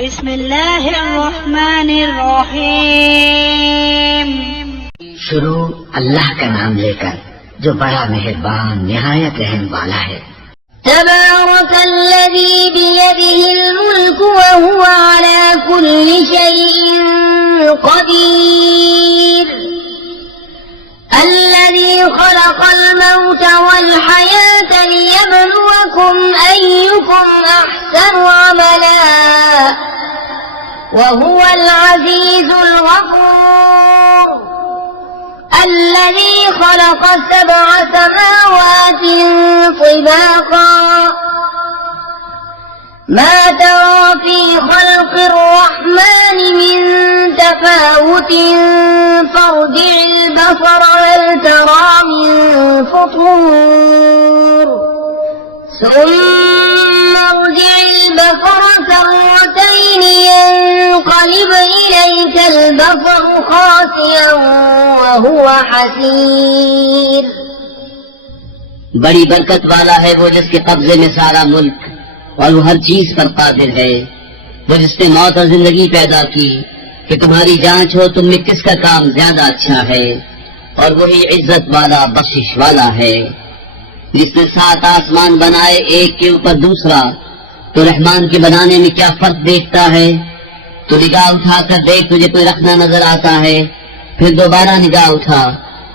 बिस्मिल्लाहिर्रहमानिर्रहीम। शुरू अल्लाह का नाम लेकर जो बड़ा मेहरबान निहायत रहम वाला है। तबारकल्लज़ी बियदिहिल मुल्क व हुवा अला कुल्लि शैइन क़दीर। अल्लज़ी ख़लक़ल मौत वल हयात लियब्लुवकुम अय्युकुम अहसनु अमला व हुवल अज़ीज़ुल गफ़ूर। الذي خلق 7 سماوات طباقا ما ترى في خلق الرحمن من تفاوت فارجع البصر هل ترى من فطور ثم ارجع البصر كرتين ينقلب إليك البصر خاسئا وهو حسير। बड़ी बरकत वाला है वो जिसके कब्जे में सारा मुल्क और वो हर चीज पर कादिर है। वो जिसने मौत और जिंदगी पैदा की कि तुम्हारी जांच हो तुम में किसका काम ज्यादा अच्छा है, और वही इज्जत वाला बख्शिश वाला है। जिसने 7 आसमान बनाए एक के ऊपर दूसरा, तो रहमान के बनाने में क्या फर्क देखता है। तो निगाह उठाकर देख तुझे कोई रखना नजर आता है, फिर दोबारा निगाह उठा,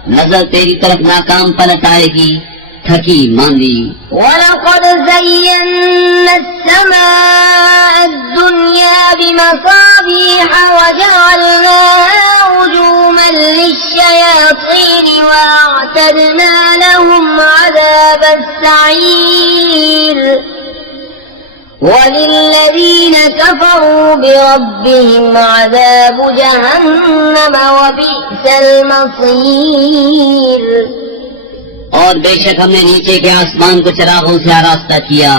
नजर तेरी तरफ नाकाम पलट आएगी, थकी मांदी। वलक़द ज़य्यन्ना अस्समाअ अद्दुन्या बिमसाबीह वजअलनाहा रुजूमन लिश्शयातीन वअअतदना लहुम अज़ाबस्सईर वलिल्लज़ीन कफ़रू बिरब्बिहिम अज़ाबु जहन्नम वबिअसल मसीर। और बेशक हमने नीचे के आसमान को चिरागों से आरास्ता किया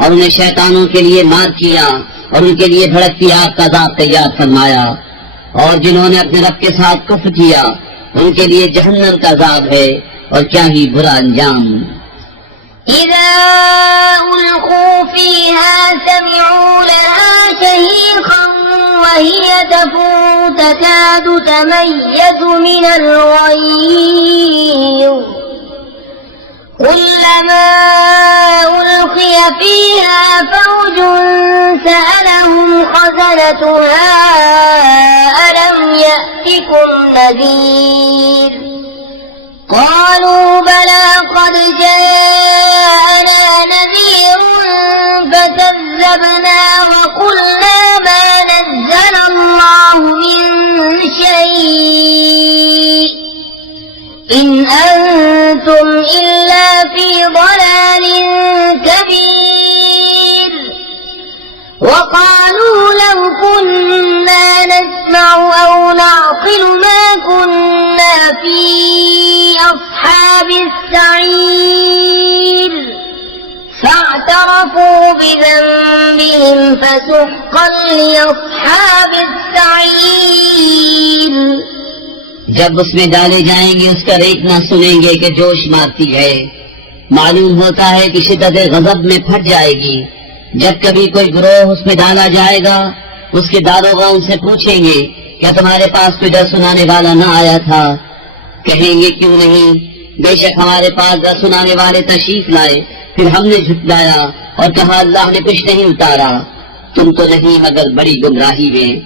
और उन्हें शैतानों के लिए मार किया और उनके लिए भड़कती आग का अज़ाब तैयार फरमाया। और जिन्होंने अपने रब के साथ कुफ्र किया उनके लिए जहन्नम का अज़ाब है और क्या ही बुरा अंजाम। इज़ा उल्क़ू फ़ीहा समि'ू लहा शहीक़न व हिय तफ़ूरु तकादु तमय्यज़ु मिनल ग़यज़ कुल्लमा उल्क़िय फ़ीहा फ़ौजुन सअलहुम ख़ज़नतुहा अलम यअतिकुम नज़ीर क़ालू बला क़द जाअना नज़ीरुन फ़कज़्ज़बना वक़ुल्ना मा नज़्ज़ल अल्लाहु मिन शै'इन इन अंतुम इल्ला फ़ी ضलालिन कबीर वक़ालू लौ कुन्ना नस्मअु औ नअक़िलु मा कुन्ना फ़ी अस्हाबिस सईर फ़अतरफ़ू बिज़ंबिहिम फ़सुह्क़न लिअस्हाबिस सईर। जब उसमें डाले जाएंगे उसका रेखना सुनेंगे कि जोश मारती है। मालूम होता है कि शिद्दत गज़ब में फट जाएगी। जब कभी कोई गिरोह उसमें डाला जाएगा उसके दारोगा उनसे पूछेंगे क्या तुम्हारे पास कोई डर सुनाने वाला न आया था। कहेंगे क्यों नहीं, बेशक हमारे पास डर सुनाने वाले तशरीफ लाए, फिर हमने झुठलाया और कहा अल्लाह ने कुछ नहीं उतारा, तुम तो नहीं मगर बड़ी गुमराही में।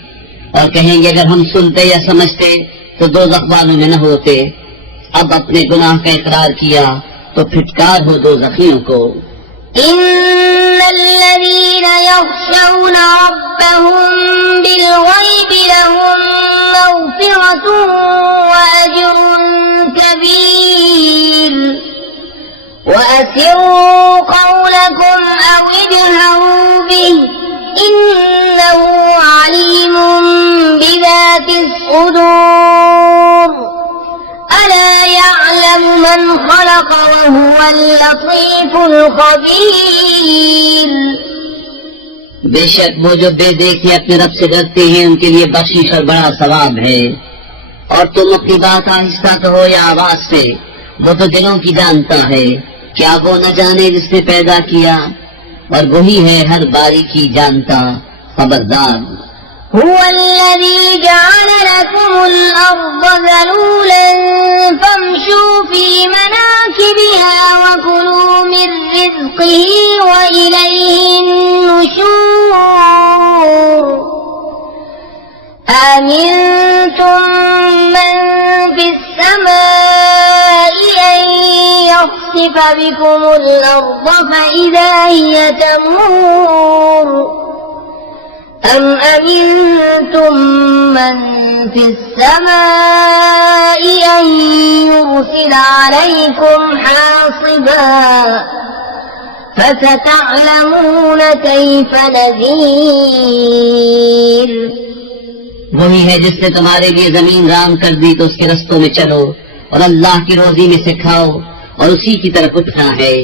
और कहेंगे अगर हम सुनते या समझते तो दोज़ख वालों में न होते। अब अपने गुनाह का इकरार किया तो फिटकार हो दोज़खियों को। इन्नल्लज़ीना यख़शौना रब्बहुम बिल-ग़ैबि लहुम मग़फ़िरतुन व अज्रुन कबीर वअसिर्रू क़ौलकुम औ इजहरू बिहि इन्नहु अलीमुन बिज़ातिस सुदूर अला यअलमु मन ख़लक़ व हुवल लतीफ़ुल ख़बीर। बेशक वो जो बेदेखी अपने रब से डरते हैं उनके लिए बख्शिश और बड़ा सवाब है। और तुम अपनी बात आहिस्ता कहो या आवाज से, वो तो दिलों की जानता है। क्या वो न जाने जिसने पैदा किया, और वही है हर बारीकी जानता। खबरदार। هو الذي جعل لكم الأرض ذلولا فامشوا في مناكبها وكلوا من رزقه وإليه النشور أأمنتم من في السماء أن يخسف بكم الأرض فإذا هي تمور أم أمنتم من في السماء أن يرسل عليكم حاصبا فستعلمون كيف نذير। वही है जिसने तुम्हारे लिए जमीन राम कर दी तो उसके रस्तों में चलो और अल्लाह की रोजी में से खाओ और उसी की तरफ उठना है।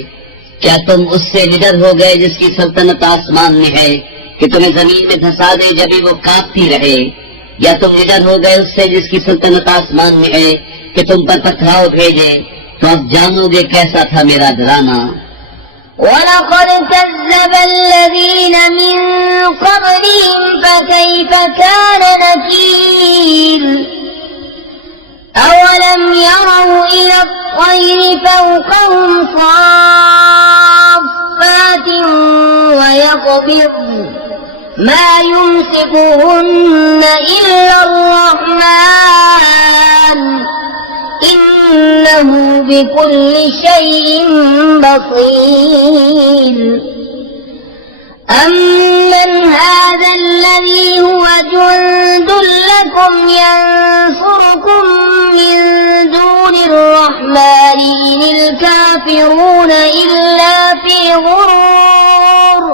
क्या तुम उससे निडर हो गए जिसकी सल्तनत आसमान में है कि तुम्हें जमीन में धंसा दे जब भी वो कांपती रहे, या तुम निडर हो गए उससे जिसकी सल्तनत आसमान में है कि तुम पर पथराव भेजे, तो अब जानोगे कैसा था मेरा डराना। وَلَقَدْ كَذَّبَ الَّذِينَ مِن قَبْلِهِمْ فَكَيْفَ كَانَ نَكِيرِ أَوَلَمْ يَرَوْا إِلَى الطَّيْرِ فَوْقَهُمْ صَافَّاتٍ وَيَقْبِضْنَ ما يمسكهن إلا الرحمن إنه بكل شيء بصير أمن هذا الذي هو جند لكم ينصركم من دون الرحمن إن الكافرون إلا في غرور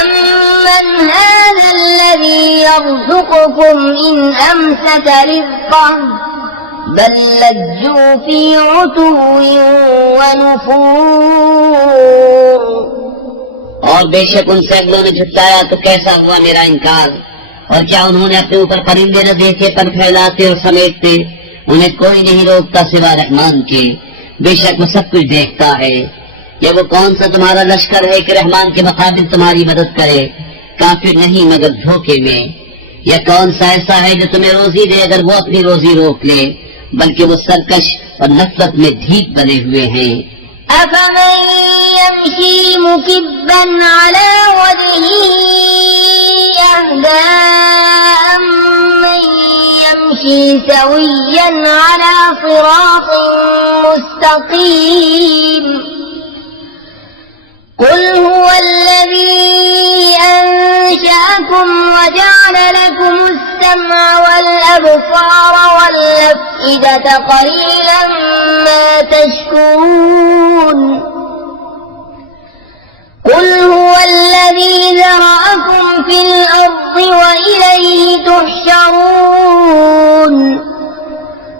أمن هذا الذي يرزقكم إن أمسك رزقه بل لجوا في عتو ونفور। और बेशक उन सैकड़ों ने झुटलाया तो कैसा हुआ मेरा इनकार, और क्या उन्होंने अपने ऊपर परिंदे न देखे पर फैलाते और समेटते, उन्हें कोई नहीं रोकता सिवा रहमान के, बेशक वो सब कुछ देखता है। ये वो कौन सा तुम्हारा लश्कर है कि रहमान के मुकाबिल तुम्हारी मदद करे, काफिर नहीं मगर धोखे में। यह कौन सा ऐसा है जो तुम्हें रोजी दे अगर वो अपनी रोजी रोक ले, बल्कि वो सरकश और नफरत में ढीठ बने हुए हैं। أفمن يمشي مكبا على وجهه أهدى أمن يمشي سويا على صراط مستقيم قل هو الذي أنشأكم وجعل لكم السمع والأبصار والأفئدة قليلا ما تشكرون قل هو الذي ذرأكم في الأرض وإليه تحشرون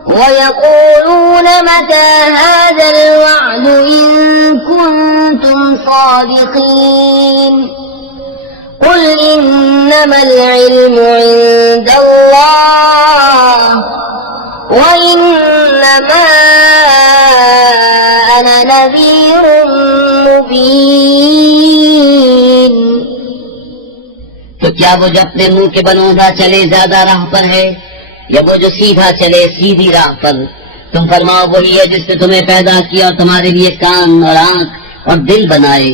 ويقولون متى هذا الوعد إن كنتم صادقين قل إنما العلم عند الله وإنما أنا نذير مبين। तो क्या वो जो अपने मुंह के बनौधा चले ज्यादा राह पर है, या वो जो सीधा चले सीधी राह पर? तुम फरमाओ वही है जिसने तुम्हें पैदा किया और तुम्हारे लिए कान और आंख और दिल बनाए,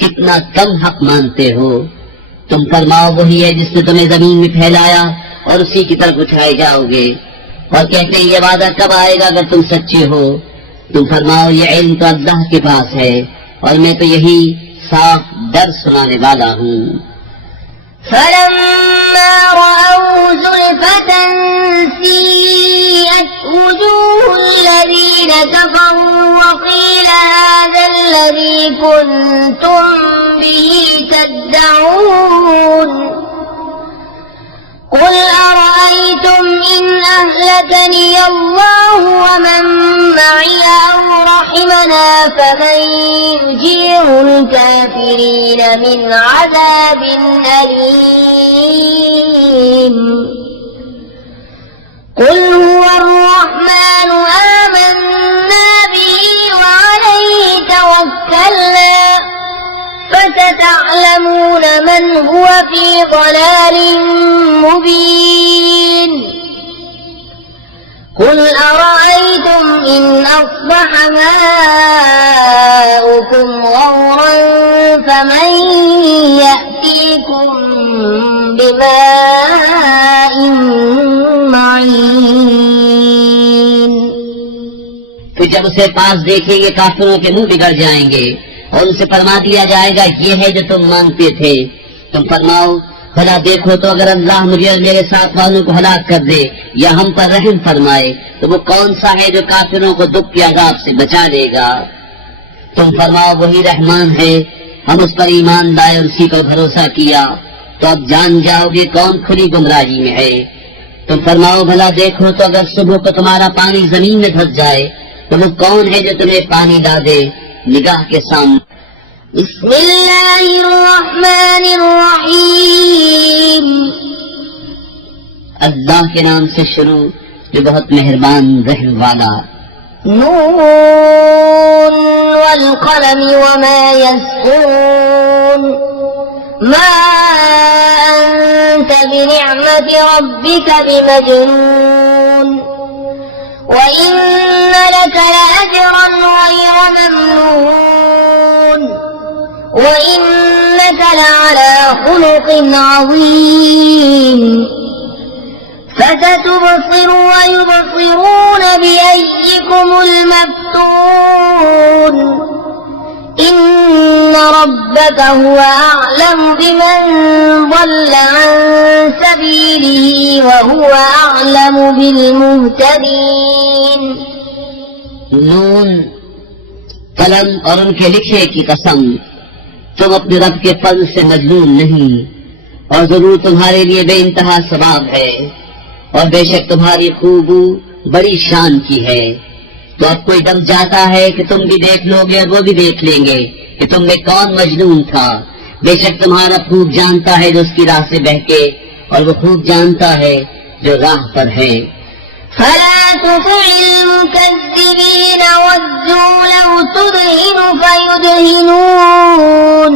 कितना कम हक मानते हो। तुम फरमाओ वही है जिसने तुम्हें जमीन में फैलाया और उसी की तरफ उठाए जाओगे, और कहते हैं ये वादा कब आएगा अगर तुम सच्चे हो। तुम फरमाओ ये इल्म तो अल्लाह के पास है और मैं तो यही साफ डर सुनाने वाला हूँ। فلما رأوا زلفة سيئت وجوه الذين كفروا وقيل هذا الذي كنتم به تدعون قل أرأيتم إن أهلكني الله ومن معي أو رحمنا فمن يجير الكافرين من عذاب أليم قل هو الرحمن آمنا به وعليه توكلنا فستعلمون من هو في ضلال مبين قل أرأيتم إن أصبح ماؤكم غورا فمن يأتيكم بماء معين। फिर जब उसे पास देखेंगे काफिरों के मुंह बिगड़ जाएंगे और उनसे फरमा दिया जाएगा ये है जो तुम मांगते थे। तुम फरमाओ भला देखो तो अगर अल्लाह मुझे और मेरे साथ वालों को हलाक कर दे या हम पर रहम फरमाए तो वो कौन सा है जो काफिरों को दुख के अजाब से बचा लेगा। तुम फरमाओ वही रहमान है, हम उस पर ईमान लाए और उसी पर भरोसा किया तो अब जान जाओगे कौन खुली गुमराही में है। तुम फरमाओ भला देखो तो अगर सुबह को तुम्हारा पानी जमीन में धस जाए तो वो कौन है जो तुम्हें पानी ला दे निगाह के सामने। बिस्मिल्लाहिर्रहमानिर्रहीम। अल्लाह के नाम से शुरू जो बहुत मेहरबान रहम वाला। नून वल क़लम वमा यस्तून मा अंत बिनिअमति रब्बिका बिमजनून व इन्न लका लअजरन गैर ममनून व इन्नका लअला खुलुक़िन अज़ीम فستبصر ويبصرون بأيكم المفتون إن ربك هو أعلم بمن ضل عن سبيله وهو أعلم بالمهتدين। नून कलम और उनके लिखे की कसम, तुम अपने रब के फज़्ल से मजलूम नहीं और जरूर तुम्हारे लिए बेइंतहा सवाब है और बेशक तुम्हारी खूबू बड़ी शान की है। तो अब कोई दम जाता है कि तुम भी देख लोगे और वो भी देख लेंगे कि तुम में कौन मजनून था। बेशक तुम्हारा खूब जानता है जो उसकी राह से बहके और वो खूब जानता है जो राह पर है। فلا تطع المكذبين ودوا لو تدهن فيدهنون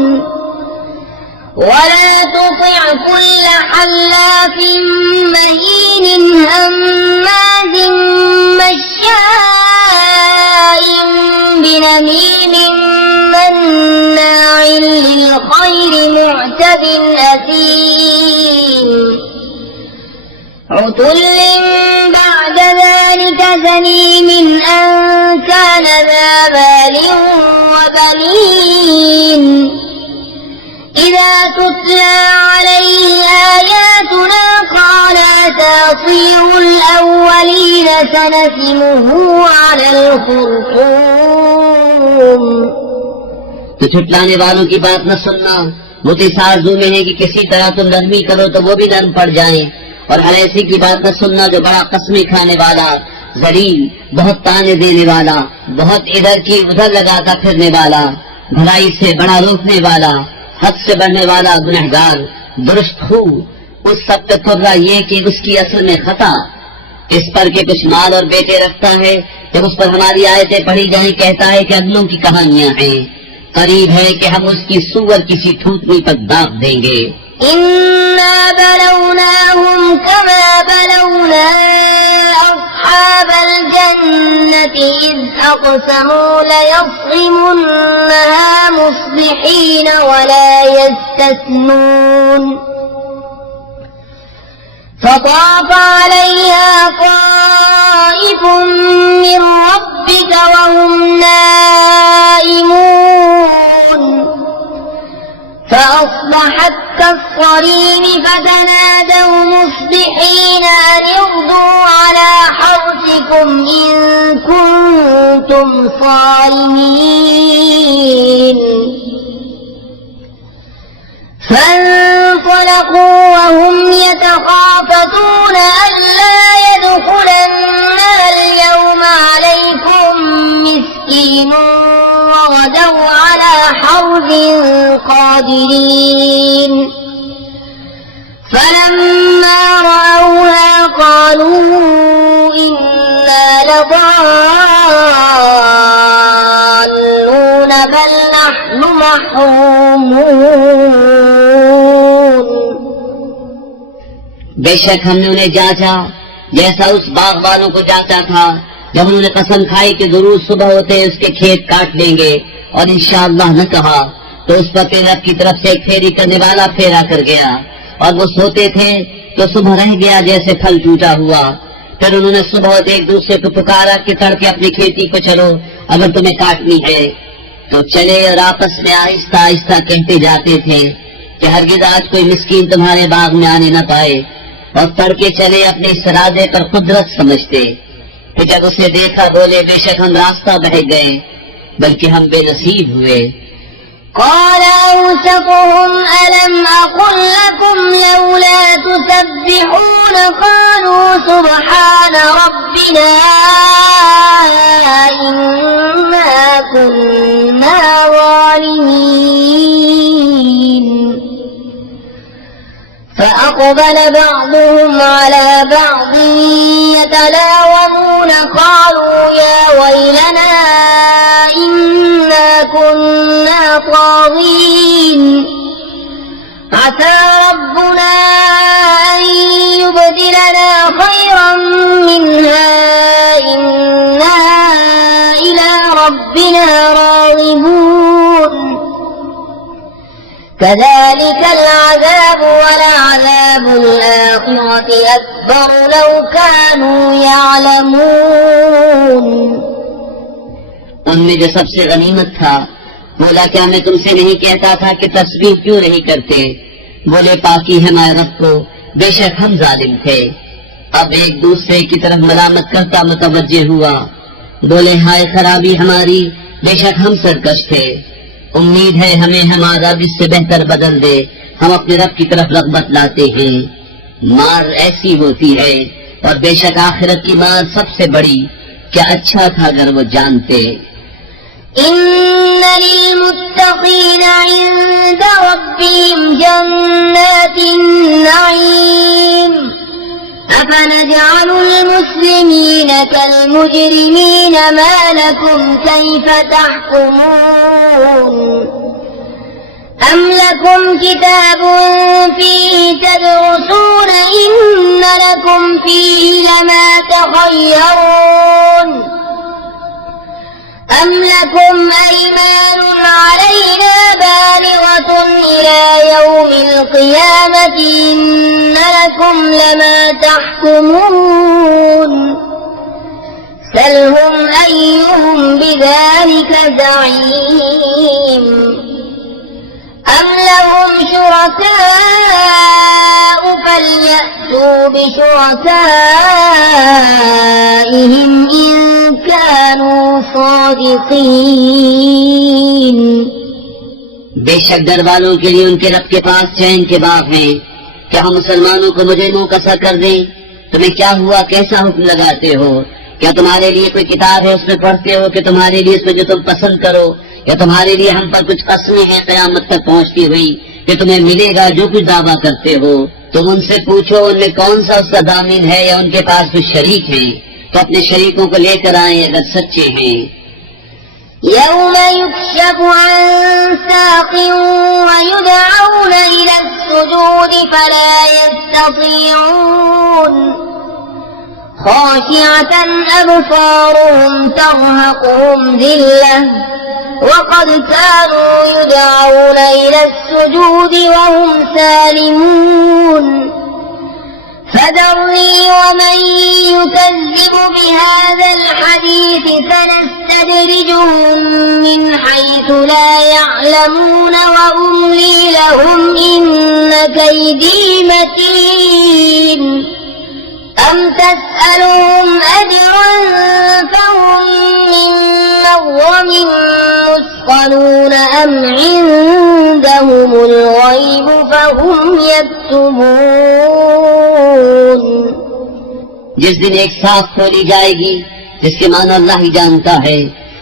ولا تطع كل حلاف مهين هماز مشاء بنميم مناع للخير معتد أثيم عتل بعد ذلك زنيم أن كان ذا مال وبنين إذا تتلى عليه آياتنا قال أساطير الأولين سنسمه على الخرطوم। तो छुटलाने वालों की बात न सुनना, वो तो इस आरज़ू में है कि किसी तरह तुम नरमी करो तो वो भी नरम पड़ जाएं। और हर ऐसी की बात न सुनना जो बड़ा कसमें खाने वाला, जलील, बहुत ताने देने वाला, बहुत इधर की उधर लगाता फिरने वाला, भलाई से बड़ा रोकने वाला, हद से बढ़ने वाला गुनहगार, दुरुस्त हूँ उस सब पे खुर्रा ये कि उसकी असल में खता इस पर के कुछ माल और बेटे रखता है। जब उस पर हमारी आयतें पढ़ी जाएं कहता है कि अदलों की कहानियां हैं। करीब है कि हम उसकी सूअर किसी थूथनी पर दाग देंगे। इन्ना बलौनाहुम कमा बलौना अस्हाबल जन्नति इज़ अक़समू लयस्रिमुन्नहा मुस्बिहीन वला यस्तस्नून फताफ़ अलैहा ताइफ़ुम मिन रब्बिक वहुम नाइमून فأصبحت كالصريم فتنادوا مصبحين أن اغدوا على حرثكم إن كنتم صارمين فانطلقوا وهم يتخافتون ألا يدخلنها اليوم عليكم مسكين وغدوا على حرد قادرين فلما رأوها قالوا إنا لضالون بل نحن محرومون बेशक हमने उन्हें जांचा जैसा उस बाग वालों को जांचा था जब उन्होंने कसम खाई कि जरूर सुबह होते उसके खेत काट लेंगे और इंशाअल्लाह न कहा तो उस पर रब की तरफ से एक फेरी करने वाला फेरा कर गया और वो सोते थे तो सुबह रह गया जैसे फल टूटा हुआ। फिर उन्होंने सुबह होते एक दूसरे को पुकारा कि तड़के अपनी खेती को चलो अगर तुम्हें काटनी है तो चले, और आपस में आहिस्ता आहिस्ता कहते जाते थे कि हरगिज़ आज कोई मिस्कीन तुम्हारे बाग में आने न पाए, और तड़के चले अपने इस इरादे पर कुदरत समझते। फिर जब उसे देखा बोले बेशक हम रास्ता बह गए बल्कि हम बेनसीब हुए। قال أوسطهم ألم أقل لكم لولا تسبحون قالوا سبحان ربنا إنا كنا ظالمين فأقبل بعضهم على بعض يتلاومون قالوا يا ويلنا إنا كنا طاغين عسى ربنا أن يبدلنا خيرا منها إنا إلى ربنا راغبون كذلك العذاب ولعذاب الآخرة أكبر لو كانوا يعلمون। उनमें जो सबसे गनीमत था बोला क्या मैं तुमसे नहीं कहता था कि तस्बीह क्यों नहीं करते? बोले पाकी है हमारे रब को, बेशक हम जालिम थे। अब एक दूसरे की तरफ मलामत करता मुतवज्जे हुआ, बोले हाय खराबी हमारी, बेशक हम सरकश थे। उम्मीद है हमें हमारा इससे बेहतर बदल दे, हम अपने रब की तरफ रग़बत लाते हैं। मार ऐसी होती है और बेशक आखिरत की मार सबसे बड़ी, क्या अच्छा था अगर वो जानते। إن للمتقين عند ربهم جنات النعيم أفنجعل المسلمين كالمجرمين ما لكم كيف تحكمون أم لكم كتاب فيه تدرسون إن لكم فيه لما تخيرون أم لكم أيمان علينا بالغة إلى يوم القيامة إن لكم لما تحكمون سلهم أيهم بذلك زعيم أم لهم شركاء فليأتوا بشركائهم إن كانوا صادقين। बेशक डर वालों के लिए उनके रब के पास चैन के बाग हैं। क्या हम मुसलमानों को मुजरिमों का सा कर दें? तुम्हें क्या हुआ, कैसा हुक्म लगाते हो? क्या तुम्हारे लिए कोई किताब है उसमें पढ़ते हो कि तुम्हारे लिए इसमें जो तुम पसंद करो, या तुम्हारे लिए हम पर कुछ कस्में हैं क़यामत तक पहुंचती हुई कि तुम्हें मिलेगा जो कुछ दावा करते हो? तुम उनसे पूछो उनमें कौन सा उसका दामिन है या उनके पास कुछ शरीक हैं, तो अपने शरीकों को लेकर आए अगर सच्चे हैं। يوم يكشف عن ساق ويدعون إلى السجود فلا يستطيعون خاشعة أبصارهم ترهقهم ذلة وقد كانوا يدعون إلى السجود وهم سالمون فذرني ومن يكذب بهذا الحديث سنستدرجهم من حيث لا يعلمون وأملي لهم إن كيدي متين أم تسألهم أجرا فهم من مغرم مثقلون أم عندهم الغيب فهم يكتبون। जिस दिन एक साख खोली जाएगी जिसके मानो अल्लाह ही जानता है,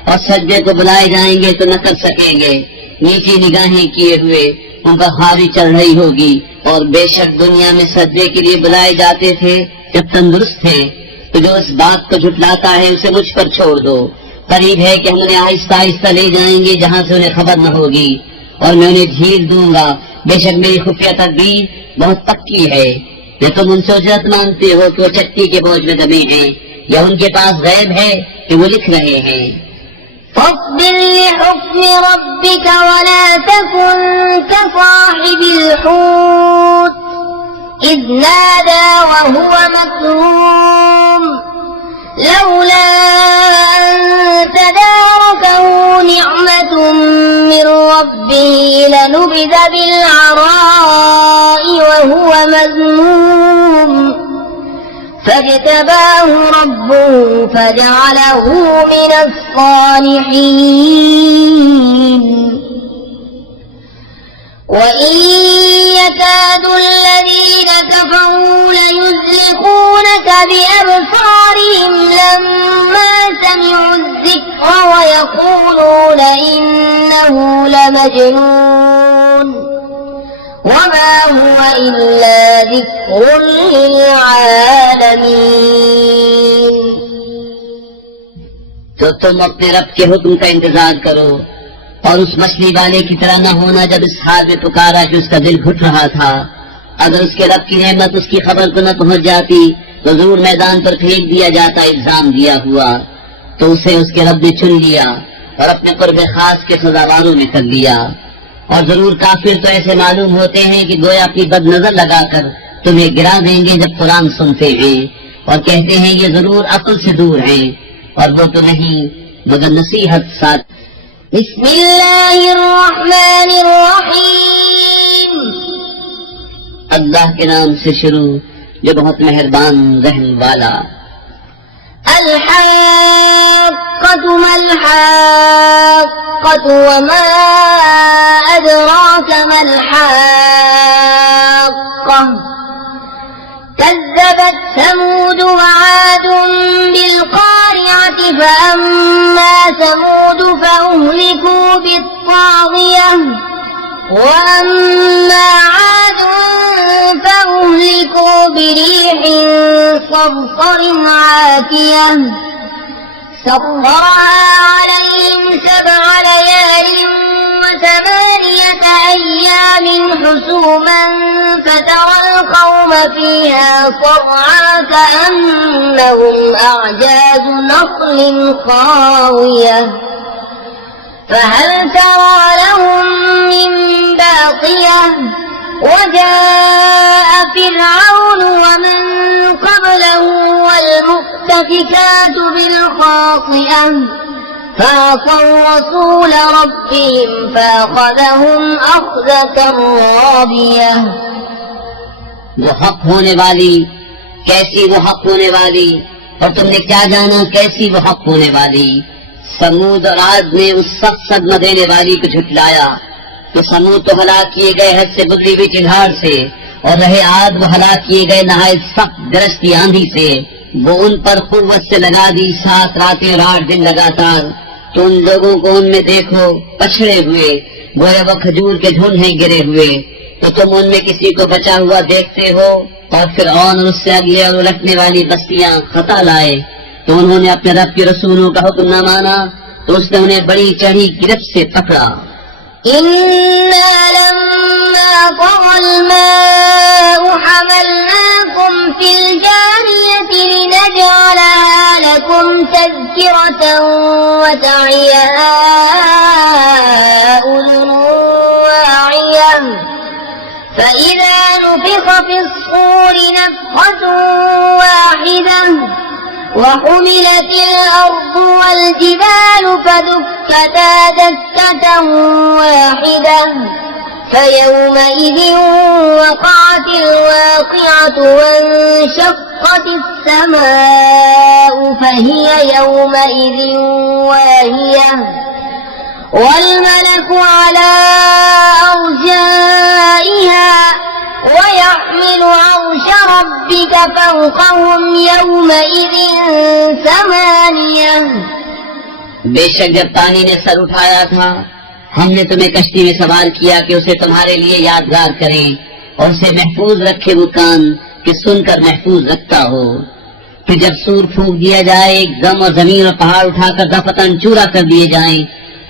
और सजदे को बुलाए जाएंगे तो न कर सकेंगे, नीची निगाहें किए हुए उन पर हावी चढ़ रही होगी। और बेशक दुनिया में सजदे के लिए बुलाए जाते थे जब तंदुरुस्त थे, तो जो इस बात को झुटलाता है उसे मुझ पर छोड़ दो। करीब है कि हम उन्हें आहिस्ता आहिस्ता ले जाएंगे जहाँ से उन्हें खबर न होगी, और मैं उन्हें झील दूंगा। बेशक मेरी खुफिया तदबीर बहुत पक्की है। या तुम उनसे उजरत मांगते हो कि वो चक्की के बोझ में दबे हैं, या उनके पास गैब है कि वो लिख रहे हैं। فاصبر لحكم ربك ولا تكن كصاحب الحوت إذ نادى وهو مكظوم لولا أن تداركه نعمة من ربه لنبذ بالعراء وهو مذموم فاجتباه ربه فجعله من الصالحين وإن يكاد الذين كفروا ليزلقونك بأبصارهم لما سمعوا الذكر ويقولون إنه لمجنون وما هو إلا ذكر للعالمين। तो तुम अपने रब के हुक्म का इंतजार करो और उस मछली वाले की तरह न होना जब इस हाल में पुकारा कि उसका दिल घुट रहा था। अगर उसके रब की रहमत उसकी खबर को न पहुंच जाती तो जरूर मैदान पर फेंक दिया जाता इल्जाम दिया हुआ। तो उसे उसके रब ने चुन लिया और अपने कुर्ब खास के सजावारों में कर लिया। और जरूर काफिर तो ऐसे मालूम होते हैं कि गोया अपनी बदनजर लगाकर तुम्हें गिरा देंगे जब कुरान सुनते हैं, और कहते हैं ये जरूर अक्ल से दूर हैं, और वो तो नहीं मगर नसीहत साथ। बिस्मिल्लाहिर्रहमानिर्रहीम, अल्लाह के नाम से शुरू जो बहुत मेहरबान रहम वाला। अल-हक़्क़तु मल-हक़्क़तु वमा अदराक मल-हक़्क़ह कज़्ज़बत समूद वआद बिल-क़ारिअति फअम्मा समूद फअहलिकू बित-ताग़ियह वअम्मा आद فأهلكوا بريح صرصر عاتية سخرها عليهم 7 ليال و8 أيام حسوما فترى القوم فيها صرعى كأنهم أعجاز نخل خاوية فهل ترى لهم من باقية وجاء فرعون ومن قبله والمؤتفكات بالخاطئة فعصوا رسول ربهم فأخذهم أخذة رابية। वो हक होने वाली, कैसी वो हक होने वाली, और तुमने क्या जाना कैसी वो हक होने वाली। समूद और आद ने उस सख्त सदमा देने वाली को झुटलाया तो समूद तो हलाक किए गए हद से गुजरी हुई चिल्हाड़ से, और रहे आद वो हलाक किए गए नहायत सख्त गरजती आंधी से। वो उन पर कुव्वत से लगा दी 7 रातें और 8 दिन लगातार। तो उन लोगों को उनमें देखो पछड़े हुए, गोया वो खजूर के झुंड हैं गिरे हुए। तो तुम उनमें किसी को बचा हुआ देखते हो। और फिर और उससे अगले और उलटने वाली बस्तियां खता लाए तो उन्होंने अपने रब के रसूलों का हुक्म न माना तो उसने उन्हें बड़ी चढ़ी गिरफ्त से पकड़ा। إنا لما طغى الماء حملناكم في الجارية لنجعلها لكم تذكرة وتعيها أذن واعية فإذا نفخ في الصور نفخة واحدة وحملت الأرض والجبال فدكتا دكة واحدة فيومئذ وقعت الواقعة وانشقت السماء فهي يومئذ واهية والملك على أرجائها ويحمل عرش ربك فوقهم يومئذ 8। बेशक जब पानी ने सर उठाया था हमने तुम्हें कश्ती में सवार किया कि उसे तुम्हारे लिए यादगार करें और उसे महफूज रखे वो कान कि सुनकर महफूज रखता हो। फिर जब सूर फूंक दिया जाए एकदम और जमीन और पहाड़ उठाकर दफतन चूरा कर दिए जाएं,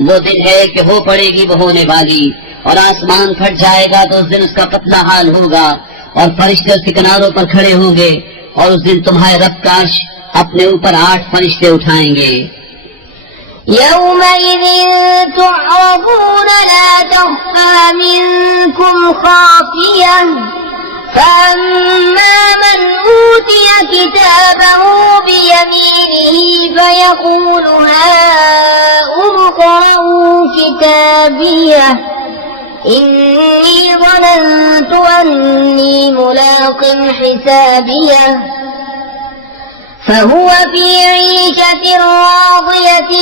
वो दिन है कि हो पड़ेगी वो होने वाली और आसमान फट जाएगा तो उस दिन उसका पतला हाल होगा और फरिश्ते उसके किनारों पर खड़े होंगे और उस दिन तुम्हारे रब का अर्श अपने ऊपर 8 फरिश्ते उठाएंगे। يومئذ تعرضون لا تخفى منكم خافية فأما من أوتي كتابه بيمينه فيقول هاؤم اقرءوا كتابيه إني ظننت أني ملاق حسابيه فهو في عيشة راضية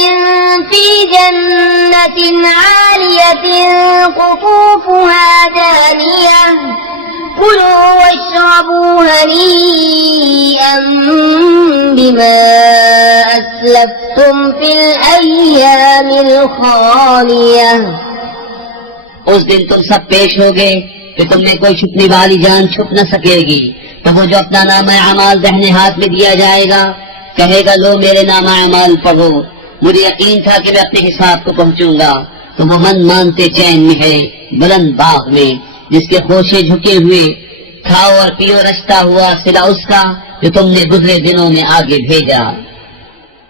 في جنة عالية قطوفها دانية كلوا واشربوا هنيئا بما أسلفتم في الأيام الخالية। उस दिन तुम सब पेश होगे कि तुमने कोई छुपने वाली जान छुप न सकेगी। तो वो जो अपना नामा अमाल दाहिने हाथ में दिया जाएगा कहेगा लो मेरे नामा अमाल पढ़ो, मुझे यकीन था कि मैं अपने हिसाब को पहुंचूंगा। तो वो मन मानते चैन में है बुलंद बाग में जिसके खोशे झुके हुए, खाओ और पियो रचता हुआ सिला उसका जो तुमने गुजरे दिनों में आगे भेजा।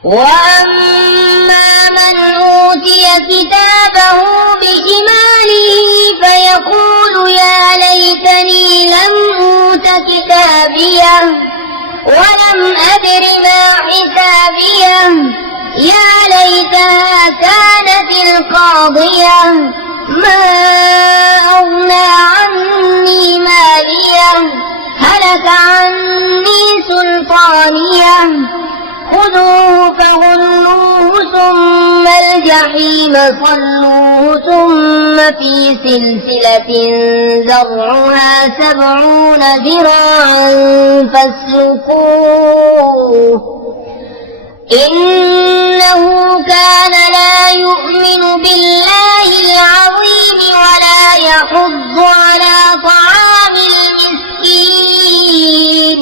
وأما من أوتي كتابه بشماله فيقول يا ليتني لم أوت كتابيه ولم أدر ما حسابيه يا ليتها كانت القاضية ما أغنى عني ماليه هلك عني سلطانيه خذوه فغلوه ثم الجحيم صلوه ثم في سلسلة ذرعها 70 ذراعا فاسلكوه إنه كان لا يؤمن بالله العظيم ولا يحض على طعام المسكين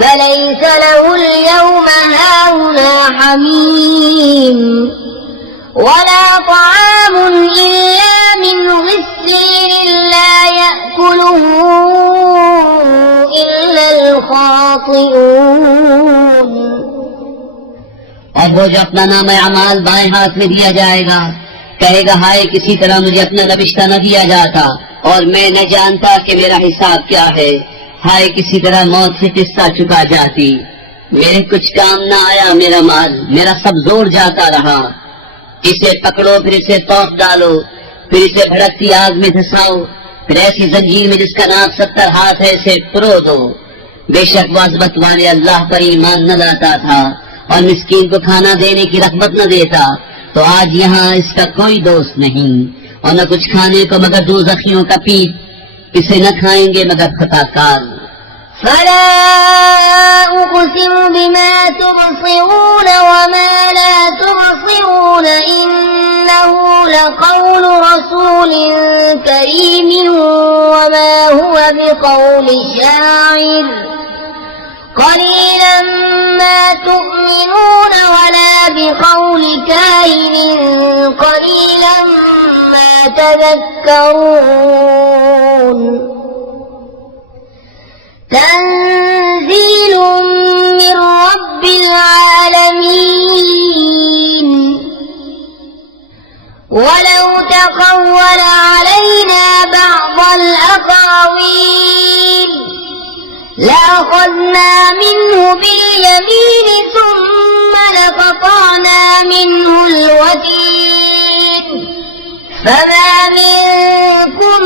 فليس له اليوم هاهنا حميم ولا طعام إلا من غسلين لا يأكله إلا الخاطئون। और वो जो अपना नामा अमाल बाएं हाथ में दिया जाएगा कहेगा हाय किसी तरह मुझे अपना रविश्ता न दिया जाता और मैं न जानता कि मेरा हिसाब क्या है। हाय किसी तरह मौत से किस्सा चुका जाती, मेरे कुछ काम न आया मेरा माल, मेरा सब जोर जाता रहा। इसे पकड़ो फिर इसे तौक डालो, फिर इसे भड़कती आग में धसाओ, फिर ऐसी जंजीर में जिसका नाक 70 हाथ है इसे पुरो दो। बेशक वाजबत वाले अल्लाह पर ईमान न लाता था और मिस्कीन को खाना देने की रग़बत न देता, तो आज यहाँ इसका कोई दोस्त नहीं और न कुछ खाने को मगर दोज़खियों का पीप, इसे न खाएंगे मगर खताकार। فلا أقسم بما تبصرون وما لا تبصرون إنه لقول رسول كريم وما هو بقول شاعر قليلا ما تؤمنون ولا بقول كاهن قليلا ما تذكرون تنزيل من رب العالمين ولو تقول علينا بعض الأقاويل لأخذنا منه باليمين ثم لقطعنا منه الوتين فما منكم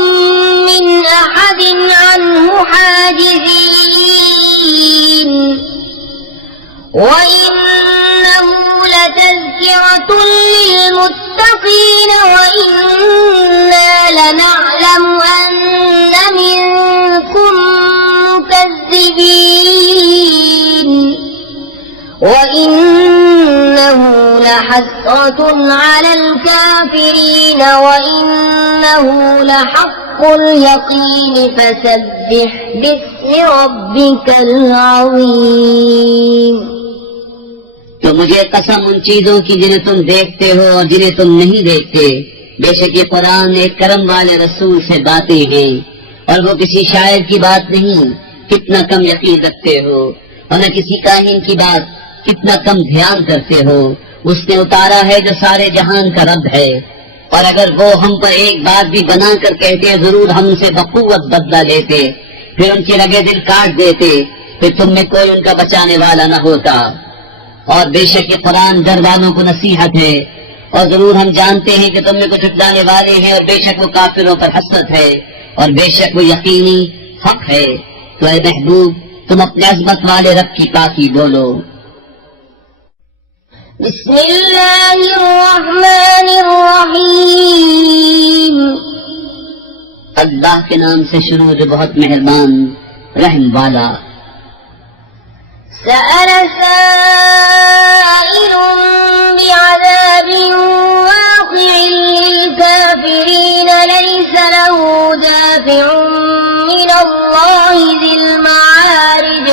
من أحد عنه حاجزين وإنه لتذكرة للمتقين وإنا لنعلم أن منكم مكذبين وإنه لحسرة على الكافرين وإنه لحق اليقين فسبح باسم ربك العظيم। तो मुझे कसम उन चीजों की जिन्हें तुम देखते हो और जिन्हें तुम नहीं देखते। बेशक ये कुरान एक करम वाले रसूल से बातें हैं और वो किसी शायर की बात नहीं, कितना कम यकीन रखते हो, और न किसी काहिन की बात, कितना कम ध्यान करते हो। उसने उतारा है जो सारे जहान का रब है, और अगर वो हम पर एक बात भी बना कर कहते जरूर हम उनसे बकुवत बदला लेते, फिर उनके लगे दिल काट देते, फिर तुम में कोई उनका बचाने वाला न होता। और बेशक ये कुरान डर वालों को नसीहत है, और जरूर हम जानते हैं कि तुम में कुछ उठाने वाले हैं, और बेशक वो काफिरों पर हसरत है, और बेशक वो यकीनी हक है। तो ऐ महबूब, तुम अपने अजमत वाले रब की पाकी बोलो। बिस्मिल्लाहिर्रहमानिर्रहीम। अल्लाह के नाम से शुरू जो बहुत मेहरबान रहम वाला। सअल साइलुन बिअज़ाबिन वाक़िइन लिलकाफ़िरीन लैसा लहू दाफ़िउन मिनल्लाहि ज़िल मआरिज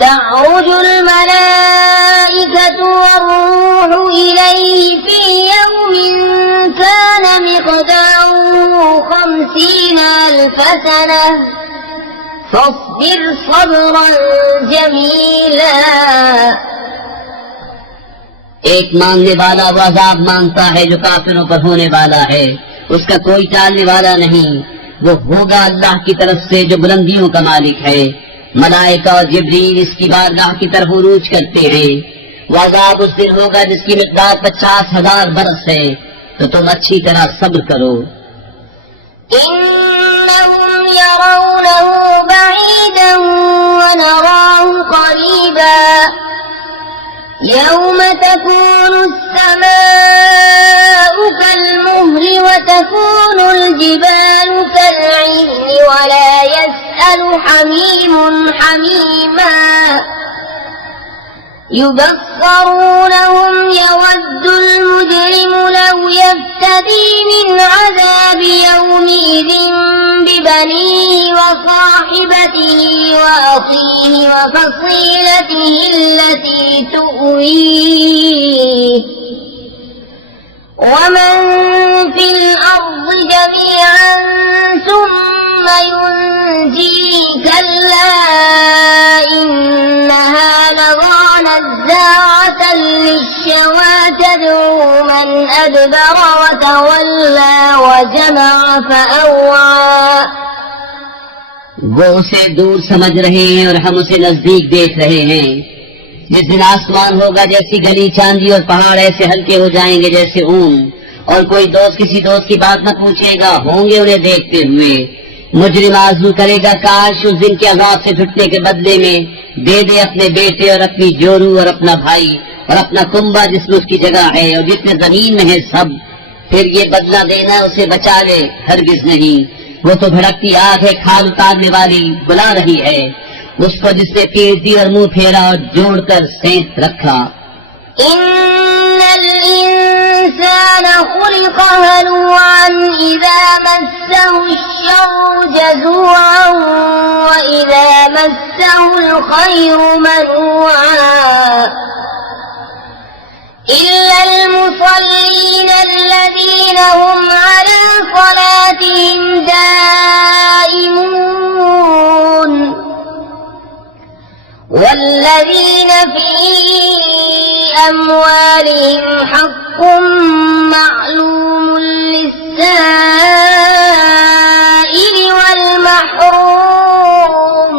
तअरुजुल मलाइकतु वर्रूहु इलैहि फ़ी यौमिन कान मिक़दारुहु 50 अल्फ़ सनह फ़ास्बिर सब्रन जमीला। एक मांगने वाला वो अज़ाब मांगता है जो काफिरों पर होने वाला है, उसका कोई टालने वाला नहीं। वो होगा अल्लाह की तरफ से जो बुलंदियों का मालिक है। मलाइका और जिब्रील इसकी बारगाह की तरफ उरूज करते हैं। वो अज़ाब उस दिन होगा जिसकी मिक़दार 50,000 बरस है। तो तुम अच्छी तरह सब्र करो। इन्नहुम यरौनहु बईदन व नराहु क़रीबा यौम तकूनु अस्समाउ कल्मुहलि व तकूनुल जिबालु कल्इह्नि व ला यसअलु हमीमुन हमीमा युबस्सरूनहुम यवद्दुल मुजरिमु लौ यफ्तदी मिन अज़ाबि यौमिइज़िन बिबनीहि व साहिबतिहि व अखीहि व फसीलतिहि अल्लती तुअवीहि वमन फिल अर्दि जमीअन सुम्मा युनजीहि कल्ला इन्नहा लज़ा नज़्ज़ाअतन लिश्शवा तद'ू मन अदबर व तवल्ला व जमअ फअव्वा। वो उसे दूर समझ रहे हैं और हम उसे नजदीक देख रहे हैं। जिस दिन आसमान होगा जैसी गली चांदी और पहाड़ ऐसे हल्के हो जाएंगे जैसे ऊन, और कोई दोस्त किसी दोस्त की बात न पूछेगा, होंगे उन्हें देखते हुए। मुजरिम आरज़ू करेगा काश उस दिन के अज़ाब से छुटने के बदले में दे दे अपने बेटे और अपनी जोरू और अपना भाई और अपना कुंबा जिसमें उसकी जगह है और जिसमें जमीन में है सब, फिर ये बदला देना उसे बचा ले। हरगिज नहीं, वो तो भड़कती आग है, खाल उतारने वाली बुला रही है उसको जिसने पीठ दी और मुंह फेरा और जोड़कर सेंक रखा। इन्नल इंसाना खुलिक़ हलूअन इज़ा मस्सहु अश्शर्रु जज़ूअन व इज़ा मस्सहुल खैरु मनूअन इल्लल मुसल्लीन अल्लज़ीना हुम अला सलातिहिम दाइमून वल्लज़ीन फी अम्वालिहिम हक़्क़ुम मअलूमुन लिस्साइल वल महरूम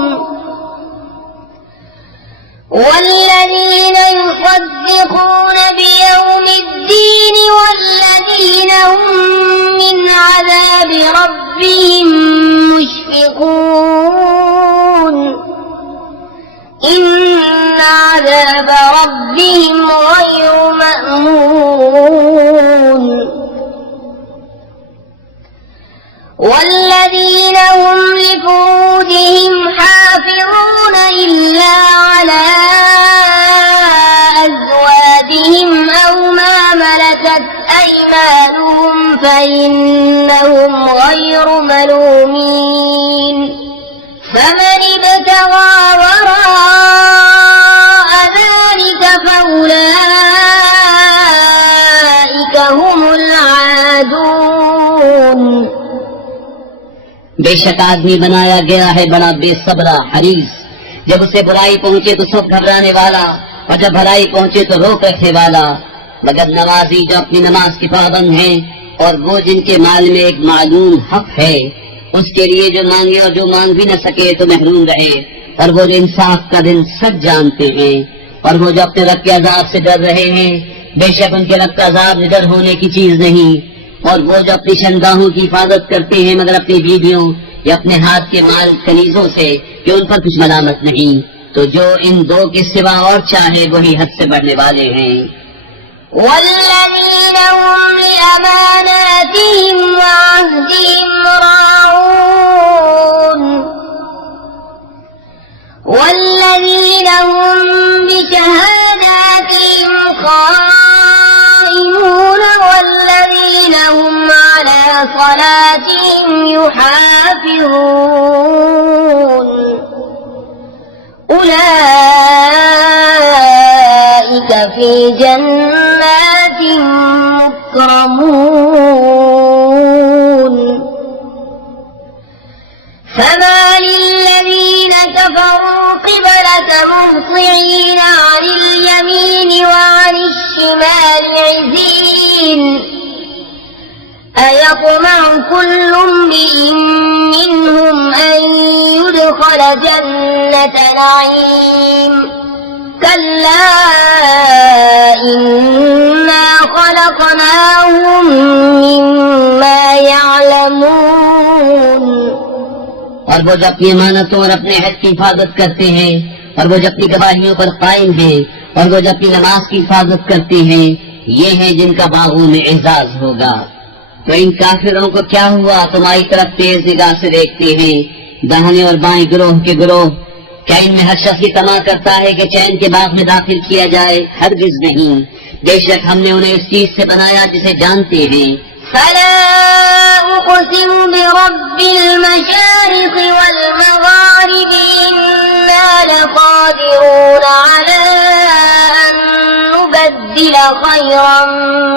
वल्लज़ीन युसद्दिक़ून बियौमिद्दीन वल्लज़ीन हुम मिन अज़ाबि रब्बिहिम मुश्फ़िक़ून इन्ना अज़ाब रब्बिहिम गैरु मअमून वल्लज़ीन हुम लिफ़ुरूजिहिम हाफ़िज़ून इल्ला अला अज़वाजिहिम अव मा मलकत अयमानुहुम फ़इन्नहुम गैरु मलूमीन फमन इब्तग़ा वराअ ज़ालिक फ़उलाइक हुमुल आदून। बेशक आदमी बनाया गया है बड़ा बेसब्रा हरीस। जब उसे बुराई पहुंचे तो सब घबराने वाला, और जब भलाई पहुंचे तो रोक रखने वाला। मगर नमाजी जो अपनी नमाज के पाबंद हैं और वो जिनके माल में एक मालूम हक है, उसके लिए जो मांगे और जो मांग भी न सके तो महरूम रहे। और वो जो इंसाफ का दिन सच जानते हैं, और वो जो अपने रब के अजाब से डर रहे हैं, बेशक उनके रब का अजाब निडर होने की चीज नहीं। और वो जो अपनी शनगाहों की हिफाजत करते हैं मगर अपनी बीवियों या अपने हाथ के माल कनीजों से, कि उन पर कुछ मलामत नहीं। तो जो इन दो के सिवा और चाहे वही हद से बढ़ने वाले हैं। والذين هم لأماناتهم وعهدهم راعون والذين هم بشهاداتهم قائمون والذين هم على صلاتهم يحافظون أولئك في جنات مكرمون فما للذين كفروا قبلك مهطعين عن اليمين وعن الشمال عزين أيطمع كل امرئ منهم أن يدخل جنة نعيم كلا إنا خلقناهم مما يعلمون। और वो जो अपनी अमानतों और अपने हद की हिफाजत करते हैं, और वो जो अपनी गवाहियों पर कायम हैं, और वो जो अपनी नमाज की हिफाजत करते हैं, ये हैं जिनका बागों में एजाज होगा। तो इन काफिरों को क्या हुआ? तुम्हारी तरफ तेज निगाह से देखते हैं, दाहिने और बाएं गिरोह के गिरोह। क्या इनमें हर शख्स तमा करता है कि चैन के बाग में दाखिल किया जाए? हरगिज नहीं। बेशक हमने उन्हें इस चीज से बनाया जिसे जानते हैं। فلا أقسم برب المشارق والمغارب إنا لقادرون على أن نبدل خيرا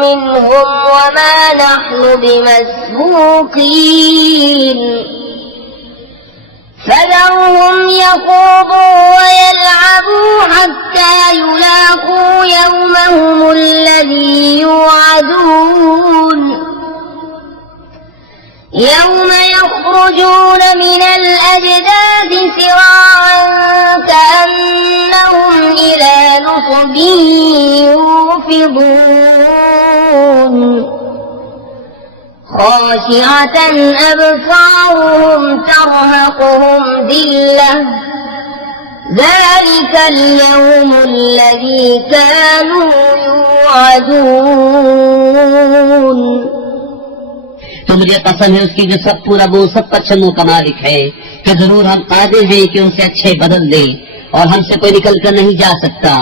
منهم وما نحن بمسبوقين فذرهم يخوضوا ويلعبوا حتى يلاقوا يومهم الذي يوعدون يوم يخرجون من الأجداث سراعا كأنهم إلى نصب يوفضون خاشعة أبصارهم ترهقهم ذلة ذلك اليوم الذي كانوا يوعدون। तो मुझे कसम है उसकी जो सब पूरा वो सब पच्छमों का मालिक है कि जरूर हम कादिर हैं कि उनसे अच्छे बदल दें, और हमसे कोई निकल कर नहीं जा सकता।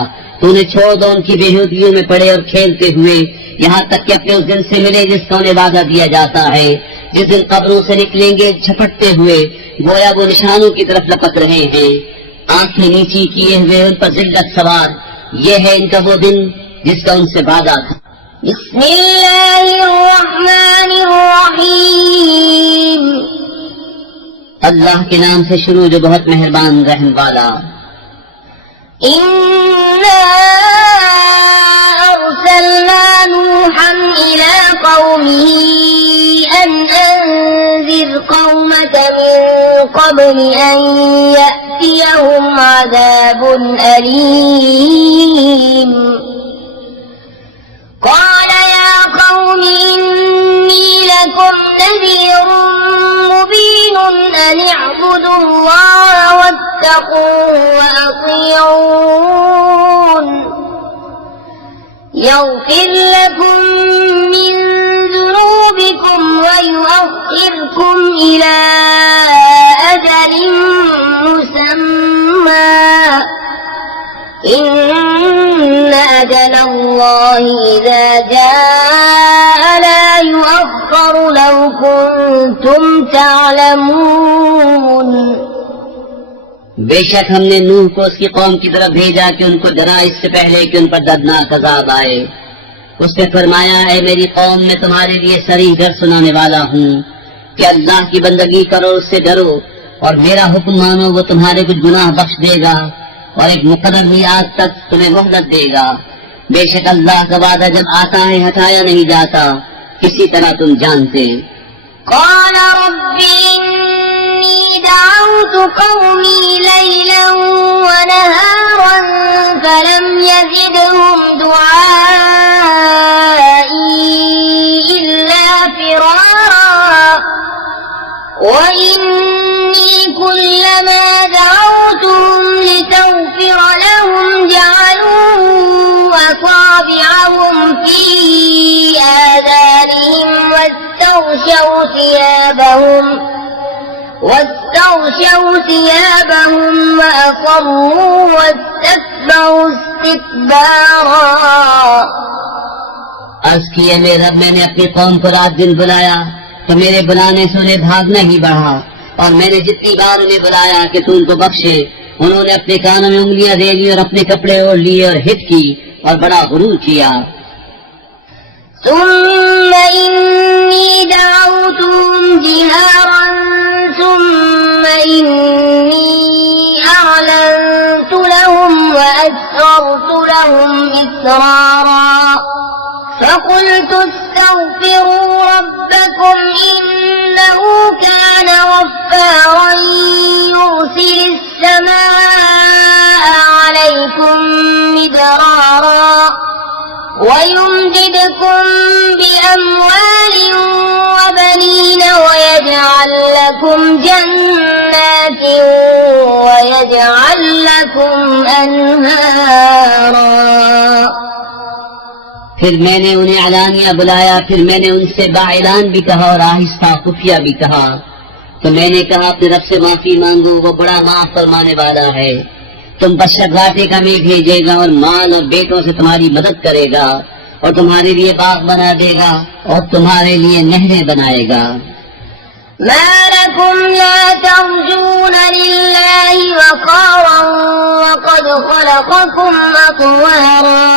तो उन्हें छोड़ दो उनकी बेहूदियों में पड़े और खेलते हुए, यहाँ तक कि अपने उस दिन से मिले जिसका उन्हें वादा दिया जाता है, जिस दिन कब्रों से निकलेंगे झपटते हुए, गोया वो निशानों की तरफ लपक रहे हैं, आंखें नीची किए हुए, उन पर जिल्लत सवार। ये है इनका वो दिन जिसका उनसे वादा था। बिस्मिल्लाहिर्रहमानिर्रहीम। अल्लाह के नाम से शुरू जो बहुत मेहरबान रहम वाला। इन्ना अरसलना नूहन इला कौमिही अन अंज़िर कौमक मिन क़ब्ल अन यअतियहुम अज़ाबुन अलीम। قال يا قوم إني لكم نذير مبين أن اعبدوا الله واتقوه وأطيعون يغفر لكم من ذنوبكم ويؤخركم إلى أجل مسمى إن أجل الله إذا جاء لا يؤخر لو كنتم تعلمون। बेशक हमने नूह को उसकी कौम की तरफ भेजा कि उनको डरा इससे पहले कि उन पर दर्दनाक अज़ाब आए। उसने फरमाया, ऐ मेरी कौम, मैं तुम्हारे लिए सरीह डर सुनाने वाला हूँ। कि अल्लाह की बंदगी करो, उससे डरो और मेरा हुक्म मानो, वो तुम्हारे कुछ गुनाह बख्श देगा और एक मुकर्रर मियाद तक तुम्हें मोहलत देगा। बेशक अल्लाह का वादा जब आता है हटाया नहीं जाता, किसी तरह तुम जानते। قال رب إني دعوت قومي ليلا ونهارا فلم يزدهم دعائي إلا فرارا وإني كلما دعوتهم لتغفر لهم جعلوا أصابعهم في آذانهم واستغشوا ثيابهم وأصروا واستكبروا استكبارا। अर्ज किए मेरे रब, मैंने अपनी कौम को रात दिन बुलाया तो मेरे बुलाने से उन्हें भागना ही बढ़ा, और मैंने जितनी बार उन्हें बुलाया कि तू उनको बख्शे, उन्होंने अपने कानों में उंगलियां दे ली और अपने कपड़े ओढ़ लिए और हित की और बड़ा गुरूर किया। ثم إني دعوتهم جهارا ثم إني أعلنت لهم وأسررت لهم إسرارا فقلت استغفروا ربكم إنه كان غفارا يرسل السماء عليكم مدرارا ويمددكم بأموال وبنين ويجعل لكم جنات ويجعل لكم أنهارا। फिर मैंने उन्हें अलानिया बुलाया, फिर मैंने उनसे बाइलान भी कहा और आहिस्ता खुफिया भी कहा। तो मैंने कहा अपने रब से माफी मांगो, वो बड़ा माफ फरमाने वाला है, तुम पर शर्राटे का में भेजेगा और माल और बेटों से तुम्हारी मदद करेगा और तुम्हारे लिए बाग बना देगा और तुम्हारे लिए नहरें बनाएगा। ما لكم لا ترجون لله وقارا وقد خلقكم أطوارا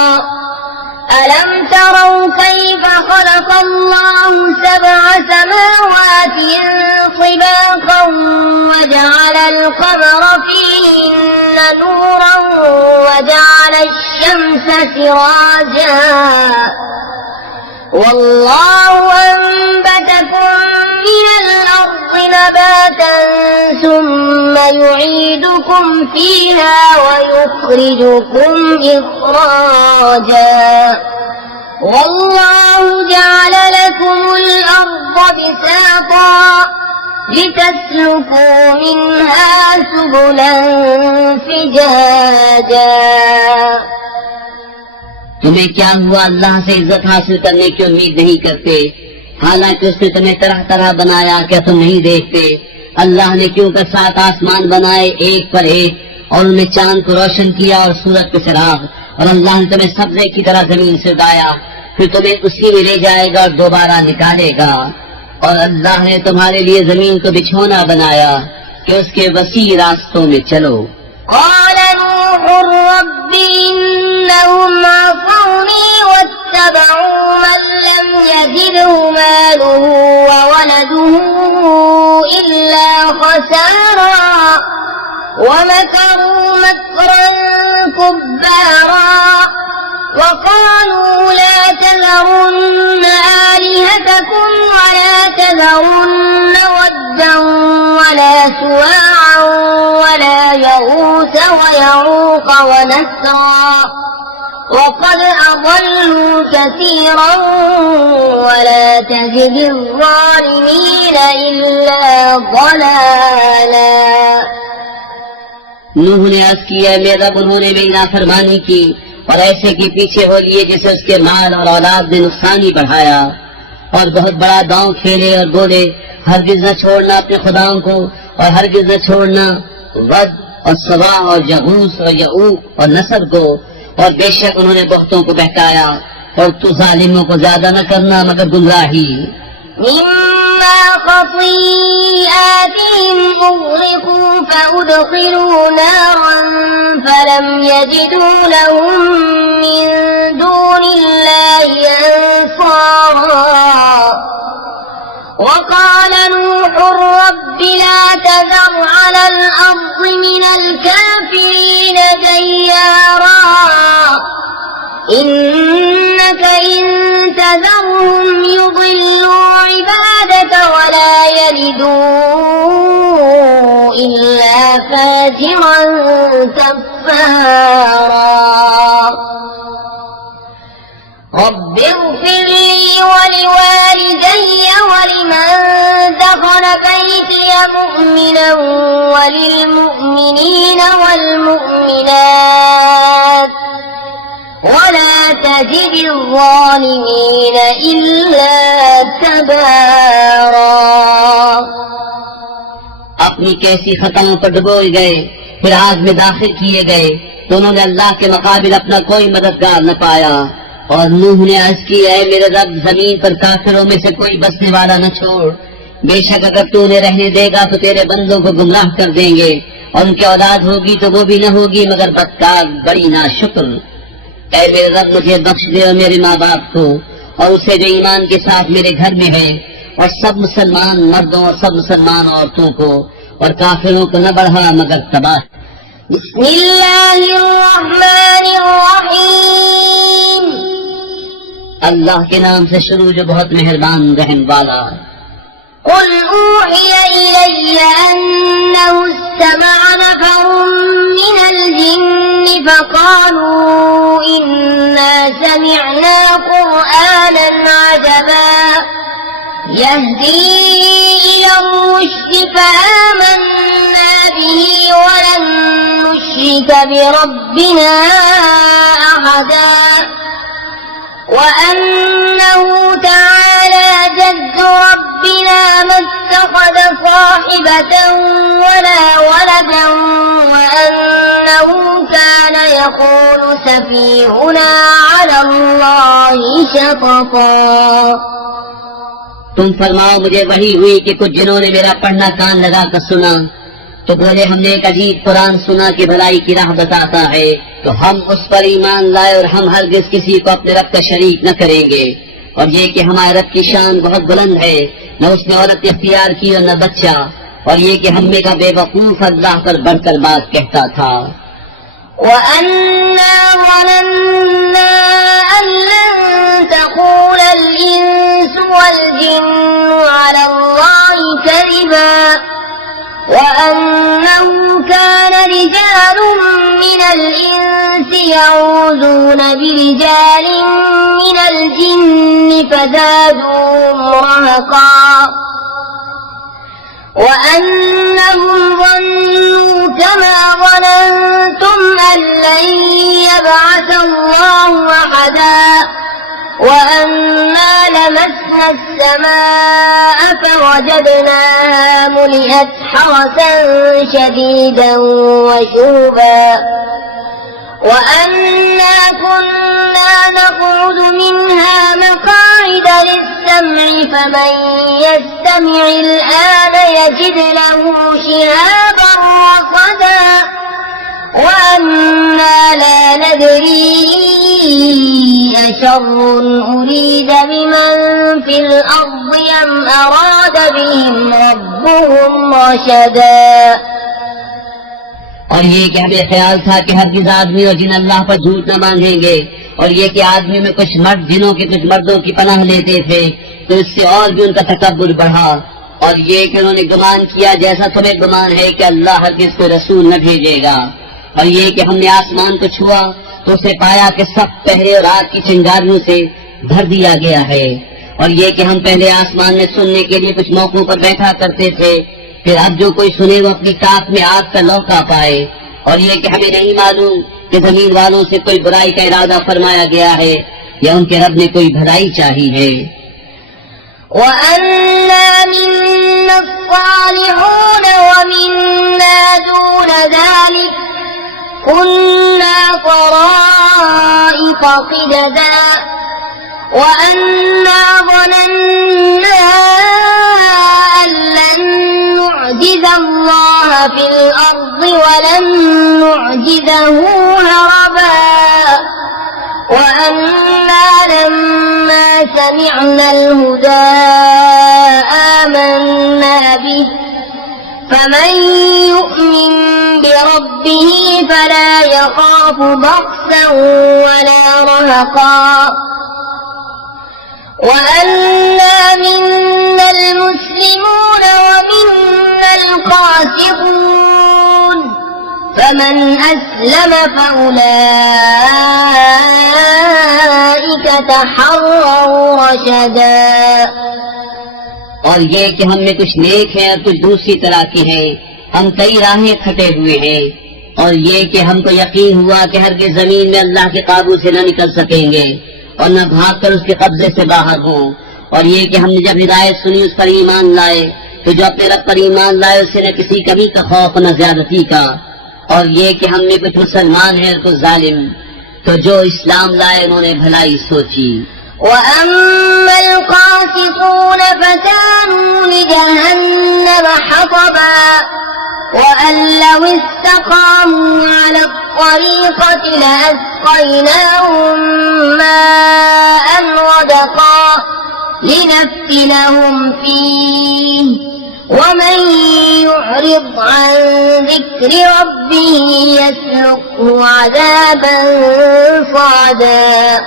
ألم تروا كيف خلق الله 7 سماوات طباقا وجعل القمر فيهن نورا وجعل الشمس سراجا والله أنبتكم من الأرض نباتا ثم يعيدكم فيها ويخرجكم إخراجا والله جعل لكم الأرض بساطا لتسلكوا منها سبلا فجاجا। तुम्हें क्या हुआ, अल्लाह से इज्जत हासिल करने की उम्मीद नहीं करते, हालांकि उसने तुम्हें तरह तरह बनाया, क्या तुम नहीं देखते? अल्लाह ने क्यों कर 7 आसमान बनाए एक पर एक और उनमें चांद को रोशन किया और सूरज को चिराग, और अल्लाह ने तुम्हें सब्जे की तरह जमीन से उगाया, फिर तुम्हें उसी में ले जाएगा और दोबारा निकालेगा। और अल्लाह ने तुम्हारे लिए जमीन को बिछौना बनाया कि उसके वसी रास्तों में चलो। قال نوح رب إنهم عصوني واتبعوا من لم يزده ماله وولده إلا خسارا ومكروا مكرا كبارا وقالوا لا تذرن آلهتكم ولا تذرن ودا ولا سواعا ولا يغوث ويعوق ونسرا وقد أضلوا كثيرا ولا تزد الظالمين إلا ضلالا। नूह ने अर्ज किया, मेरा उन्होंने मेरी नाफरमानी की और ऐसे के पीछे हो लिए जिसे उसके माल और औलाद ने नुकसान ही बढ़ाया, और बहुत बड़ा दांव खेले और बोले हरगिज न छोड़ना अपने खुदाओं को, और हरगिज न छोड़ना वद और सवा और यगूस और यऊक और नसर को, और बेशक उन्होंने बहुतों को बहकाया, और तू जालिमों को ज्यादा न करना मगर गुमराही। مما خطيئاتهم أغرقوا فأدخلوا نارا فلم يجدوا لهم من دون الله أنصارا وقال نوح رب لا تذر على الأرض من الكافرين ديارا إنك إن تذرهم يضلوا عبادك ولا يلدوا إلا فاجرا كفارا رب اغفر لي ولوالدي ولمن دخل بيتي مؤمنا وللمؤمنين والمؤمنات ولا تزد الظالمين إلا تبارا अपनी कैसी खताओं पर डुबोए गए, फिर आग में दाखिल किए गए तो उन्होंने अल्लाह के मुकाबिल अपना कोई मददगार न पाया। और नूह ने अर्ज की, ऐ मेरे रब, जमीन पर काफिरों में से कोई बसने वाला न छोड़। बेशक अगर तू उन्हें रहने देगा तो तेरे बंदों को गुमराह कर देंगे और उनकी औलाद होगी तो वो भी न होगी मगर बदकार, बड़ी नाशुक्र। ऐ मेरे रब, मुझे बख्श दे और मेरे माँ बाप को और उसे जो ईमान के साथ मेरे घर में है और सब मुसलमान मर्दों और सब मुसलमान औरतों को, और काफिरों को न बढ़ा मगर तबाह। बिस्मिल्लाहिर्रहमानिर्रहीम। अल्लाह के नाम से शुरू जो बहुत मेहरबान रहम वाला। कुल ऊहिया इलैया अन्नहु इस्तमअ नफरुम मिनल जिन्नि फक़ालू इन्ना समिअना क़ुरआनन अजबा यहदी इलर रुश्द फआमन्ना बिही वलन नुश्रिक बिरब्बिना अहदा وأنه تعالى جد ربنا ما اتخذ صاحبة ولا ولدا وأنه كان يقول سفيهنا على الله شططا। तुम फरमाओ, मुझे वही हुई कि कुछ जिन्होंने मेरा पढ़ना कान लगा कर सुना तो बोले, हमने एक अजीब कुरान सुना कि भलाई की राह बताता है, तो हम उस पर ईमान लाए और हम हरगिज किसी को अपने रब का शरीक न करेंगे। और ये कि हमारे रब की शान बहुत बुलंद है, न उसने औरत इख्तियार की और न बच्चा। और ये कि हमें का बेवकूफ अल्लाह पर बढ़कर बात कहता था। وَأَنَّا ظَنَنَّا أَن لَّن تَقُولَ الْإِنسُ وَالْجِنُّ عَلَى اللَّهِ كَذِبًا وأنه كان رجال من الإنس يعوذون برجال من الجن فزادوهم رهقا وأنهم ظنوا كما ظننتم أن لن يبعث الله أحدا وأنا لمسنا السماء فوجدناها ملئت حرسا شديدا وشوبا وأنا كنا نقعد منها مقاعد للسمع فمن يستمع الآن يجد له شهابا رصدا وأنا لا ندري أشر أريد بمن في الأرض أم أراد بهم ربهم رشدا। और ये कि हमें ख्याल था कि हरगिज़ आदमी और जिन अल्लाह पर झूठ न बांधेंगे। और ये कि आदमी में कुछ मर्द जिनों के कुछ मर्दों की पनाह लेते थे तो इससे और भी उनका तकब्बुर बढ़ा। और ये कि उन्होंने गुमान किया जैसा तुम्हें गुमान है कि अल्लाह हरगिज़ कोई रसूल न भेजेगा। और ये कि हमने आसमान को छुआ तो उसे पाया कि सब पहरे और आग की चिंगारियों से भर दिया गया है। और ये कि हम पहले आसमान में सुनने के लिए कुछ मौकों पर बैठा करते थे, फिर अब जो कोई सुने वो अपनी ताक में आग का लौका पाए। और ये कि हमें नहीं मालूम कि जमीन वालों से कोई बुराई का इरादा फरमाया गया है या उनके रब ने कोई भलाई चाही है। وَأَنَّا مِنَّا الصَّالِحُونَ وَمِنَّا دُونَ ذَلِكَ كُنَّا طَرَائِقَ قِدَدًا وَأَنَّا ظَنَنَّا أَن لَّن نُّعْجِزَ اللَّهَ فِي الْأَرْضِ وَلَن نُّعْجِزَهُ هَرَبًا وَأَنَّا لَمَّا سَمِعْنَا الْهُدَىٰ آمنا به فمن يؤمن بربه فلا يخاف بخسا ولا رهقا وأنا منا المسلمون ومنا القاسطون فمن أسلم فأولئك تحروا رشدا और ये कि हम में कुछ नेक है और कुछ दूसरी तरह के हैं, हम कई राहें खटे हुए हैं। और ये कि हमको यकीन हुआ कि हर के जमीन में अल्लाह के काबू से न निकल सकेंगे और न भागकर उसके कब्जे से बाहर हों। और ये कि हमने जब हिदायत सुनी उस पर ईमान लाए, तो जो अपने रब पर ईमान लाए उससे न किसी कमी का खौफ न ज्यादती का। और ये कि हम में कुछ मुसलमान हैं और कुछ जालिम, तो जो इस्लाम लाए उन्होंने भलाई सोची। وأما القاسطون فكانوا لجهنم حطبا وأن لو استقاموا على الطريقة لأسقيناهم ماء غدقا لنفتنهم فيه ومن يعرض عن ذكر ربه يسلكه عذابا صعدا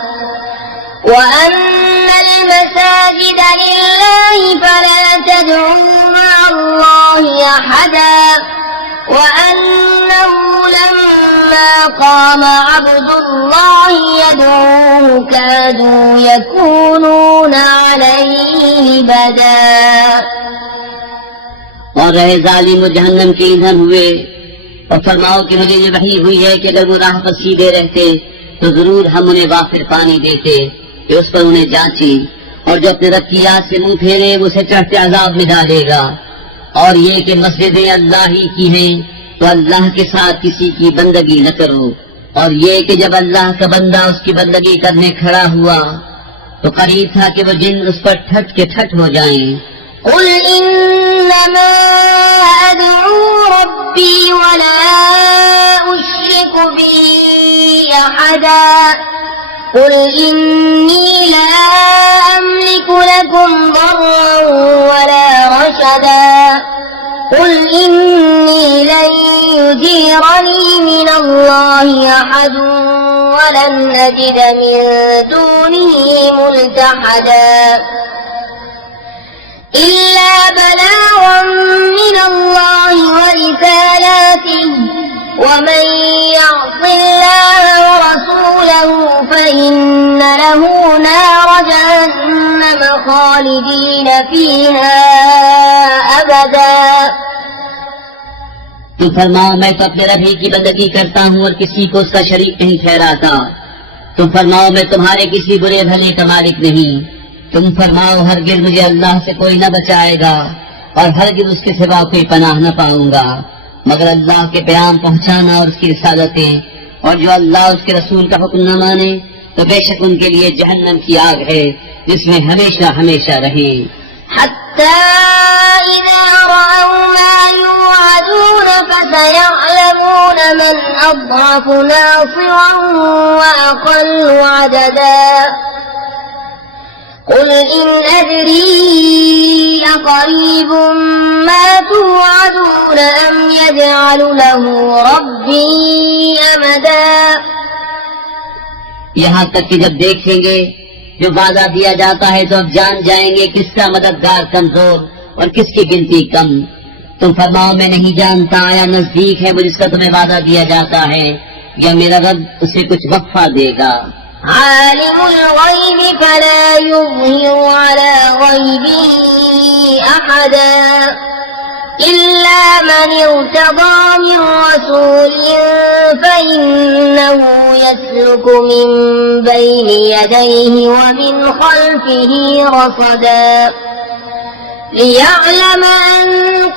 وأن المساجد لله فلا تدعوا مع الله أحدا وأنه لما قام عبد الله يدعوه كادوا يكونون عليه بدا और रहे जालिम जहन्नम के ईंधन हुए। और फरमाओ कि मुझे ये वही हुई है कि अगर वो राह पर सीधे रहते तो जरूर हम उन्हें वाफिर पानी देते कि उस पर उन्हें जांची, और जो अपने रब की याद से मुंह फेरे वो उसे चढ़ते अजाब में डालेगा। और ये कि मस्जिदें अल्लाह ही की हैं, तो अल्लाह के साथ किसी की बंदगी न करो। और ये कि जब अल्लाह का बंदा उसकी बंदगी करने खड़ा हुआ तो करीब था कि वो जिन उस पर ठट के ठट हो जाएं। قل إنما أدعو ربي ولا أشرك به أحدا قل إني لا أملك لكم ضرا ولا رشدا قل إني لن يجيرني من الله أحد ولن أجد من دونه ملتحدا إلا بلاغا من الله ورسالاته ومن يعص الله ورسوله فإن له نار جهنم خالدين فيها أبدا तुम फरमाओ मैं तो अपने रब ही की बंदगी करता हूँ और किसी को उसका शरीक नहीं ठहराता। तुम फरमाओ मैं तुम्हारे किसी बुरे भले का मालिक नहीं। तुम फरमाओ हरगिज़ मुझे अल्लाह से कोई न बचाएगा और हरगिज़ उसके सिवा कोई पनाह न पाऊंगा, मगर अल्लाह के प्याम पहुंचाना और उसकी रिसालतें। और जो अल्लाह उसके रसूल का हुक्म न माने तो बेशक उनके लिए जहन्नम की आग है जिसमें हमेशा हमेशा रहें। حتى إذا رأوا ما يوعدون فسيعلمون من أضعف ناصرا وأقل عددا قل إن أدري أقريب ما توعدون أم يجعل له ربي أمدا यहाँ तक कि जब देखेंगे जो वादा दिया जाता है तो अब जान जाएंगे किसका मददगार कमजोर और किसकी गिनती कम। तुम फरमाओ मैं नहीं जानता आया नजदीक है वो जिसका तुम्हें वादा दिया जाता है या मेरा रब उसे कुछ वक्फा देगा। عالم الغيب فلا يظهر على غيبه أحدا إلا من ارتضى من رسول فإنه يسلك من بين يديه ومن خلفه رصدا ليعلم أن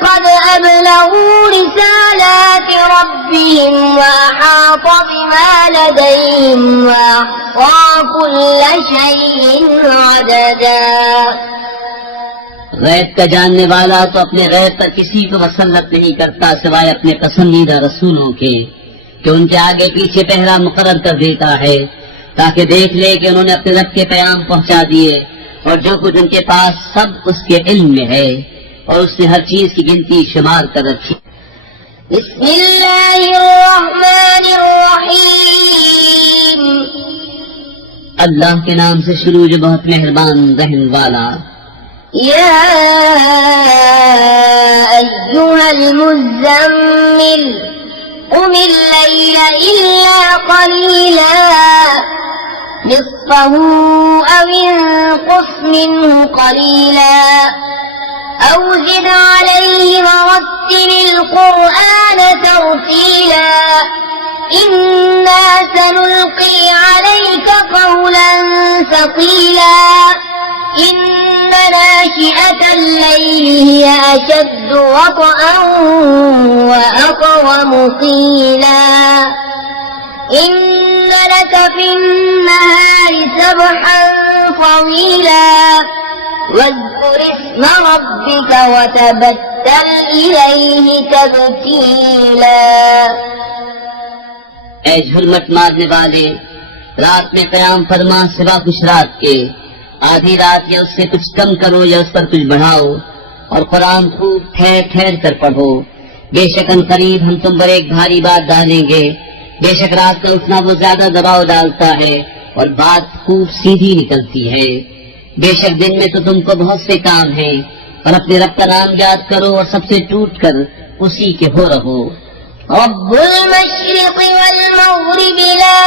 قد أبلغوا رسالات ربهم وأحاط بما لديهم وأحصى كل شيء عددا गैब का जानने वाला तो अपने गैब पर किसी को मसल्लत नहीं करता सिवाय अपने पसंदीदा रसूलों के, कि उनके आगे पीछे पहरा मुकर्रर कर देता है ताकि देख ले कि उन्होंने अपने रब के पैगाम पहुंचा दिए और जो कुछ उनके पास सब उसके इल्म में है। और उसने हर चीज की गिनती शुमार कर रखी। बिस्मिल्लाहिर्रहमानिर्रहीम। अल्लाह के नाम से शुरू जो बहुत मेहरबान रहम वाला। या अय्युहल मुज़्ज़म्मिल क़ुमिल लैला इल्ला क़लीला निस्फ़हु अव इंक़ुस मिन्हु क़लीला أو زد عليه ورتل القرآن ترتيلا إنا سنلقي عليك قولا ثقيلا إن ناشئة الليل هي أشد وطئا وأقوم قيلا إن لك في النهار سبحا طويلا واذكر اسم ربك وتبتل إليه تبتيلا। ऐ झुलमट मारने वाले, रात में कयाम फरमा सिवा कुछ रात के। आधी रात या उससे कुछ कम करो या उस पर कुछ बढ़ाओ, और कुरान खूब ठहर ठहर कर पढ़ो। बेशक करीब हम तुम पर एक भारी बात डालेंगे। बेशक रात का उठना वो ज्यादा दबाव डालता है और बात खूब सीधी निकलती है। बेशक दिन में तो तुमको बहुत से काम हैं, और अपने रब का नाम याद करो और सबसे टूट कर उसी के हो रहो। रब्बुल मशरिक़ि वल मग़रिबि ला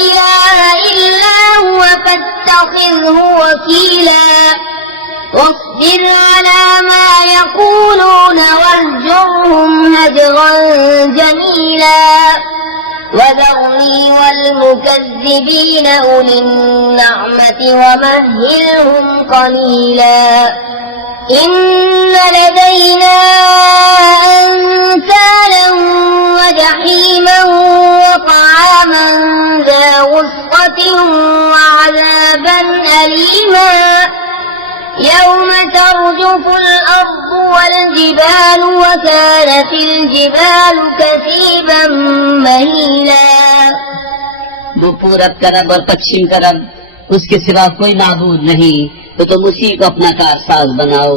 इलाहा इल्ला हुवा फत्तख़िज़हु वकीला वस्बिर अला मा यक़ूलून वहजुरहुम हजरन जमीला वज़रनी वल मुकज़्ज़िबीन उलिन नअमति वमह्हिलहुम क़लीला इन्न लदैना अंकालन वजहीमन वतआमन ज़ा गुस्वतिन वअज़ाबन अलीमा यौम तर्जुफुल अर्दु वल जिबालु वकानतिल जिबालु कसीबन महीला। वो पूरब का रब और पश्चिम का रब, उसके सिवा कोई माबूद नहीं, तो तुम उसी को अपना कारसाज बनाओ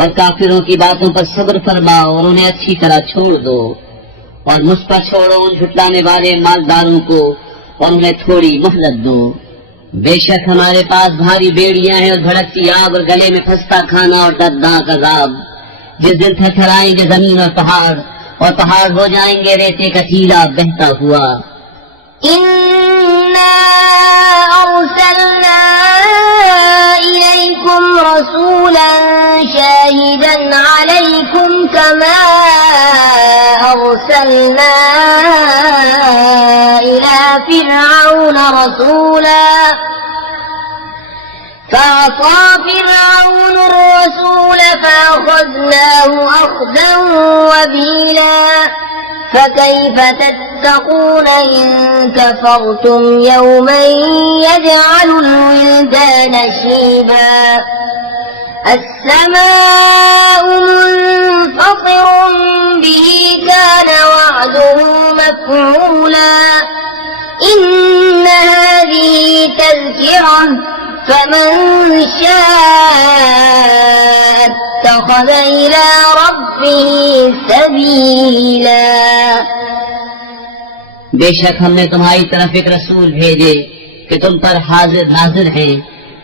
और काफिरों की बातों पर सब्र फरमाओ और उन्हें अच्छी तरह छोड़ दो, और मुझ पर छोड़ो उन झुटलाने वाले मालदारों को और उन्हें थोड़ी मोहलत दो। बेशक हमारे पास भारी बेड़ियां हैं और भड़कती आग और गले में फंसता खाना और दर्दनाक अज़ाब। जिस दिन थरथराएंगे जमीन और पहाड़ हो जाएंगे रेते का टीला बहता हुआ। इन्ना अर्सलना इलैकुम रसूलन शाहिदन अलैकुम कमा अर्सलना इला फिरऔन रसूला فعصى فرعون الرسول فأخذناه أخذا وبيلا فكيف تتقون إن كفرتم يوما يجعل الولدان شيبا السماء منفطر به كان وعده مفعولا إن هذه تذكرة فمن شاء اتخذ إلى ربه سبيلا। बेशक हमने तुम्हारी तरफ एक रसूल भेजे कि तुम पर हाजिर नाजिर हैं।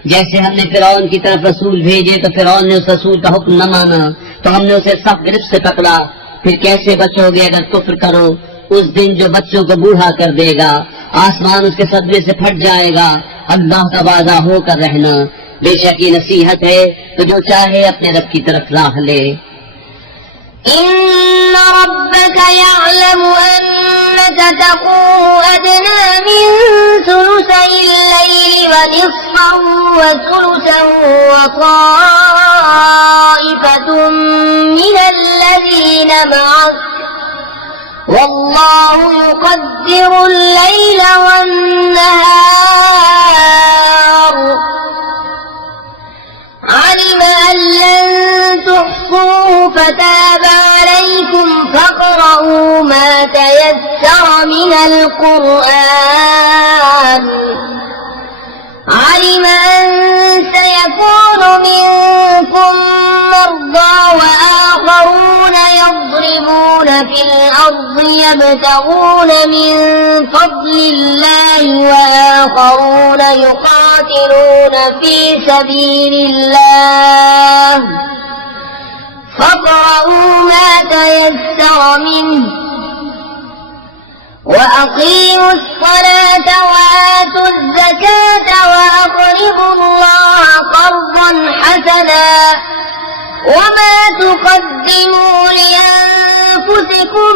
जैसे हमने फिरौन की तरफ रसूल भेजे तो फिरौन ने उस रसूल का हुक्म न माना, तो हमने उसे सख्त गिरफ्त से पकड़ा। फिर कैसे बचोगे अगर कुफ्र करो? उस दिन जो बच्चों को बूढ़ा कर देगा, आसमान उसके सदमे से फट जाएगा। अल्लाह का वादा होकर रहना। बेशक ये नसीहत है तो जो चाहे अपने रब की तरफ राह ले। इन्न रब्बक यअलमु अन्नक तक़ूमु अदना मिन सुलुसैल लैलि व निस्फ़हु व सुलुसहु व ताइफ़तुम मिनल लज़ीना मअक वल्लाहु युक़द्दिरुल लैला वन नहार علم أن لن تحصوه فتاب عليكم فاقرؤوا ما تيسر من القرآن علم أن سيكون منكم مرضى في الأرض يبتغون من فضل الله وآخرون يقاتلون في سبيل الله فاقرؤوا ما تيسر منه وأقيموا الصلاة وآتوا الزكاة وأقرضوا الله قرضا حسنا وما تقدموا لأنفسكم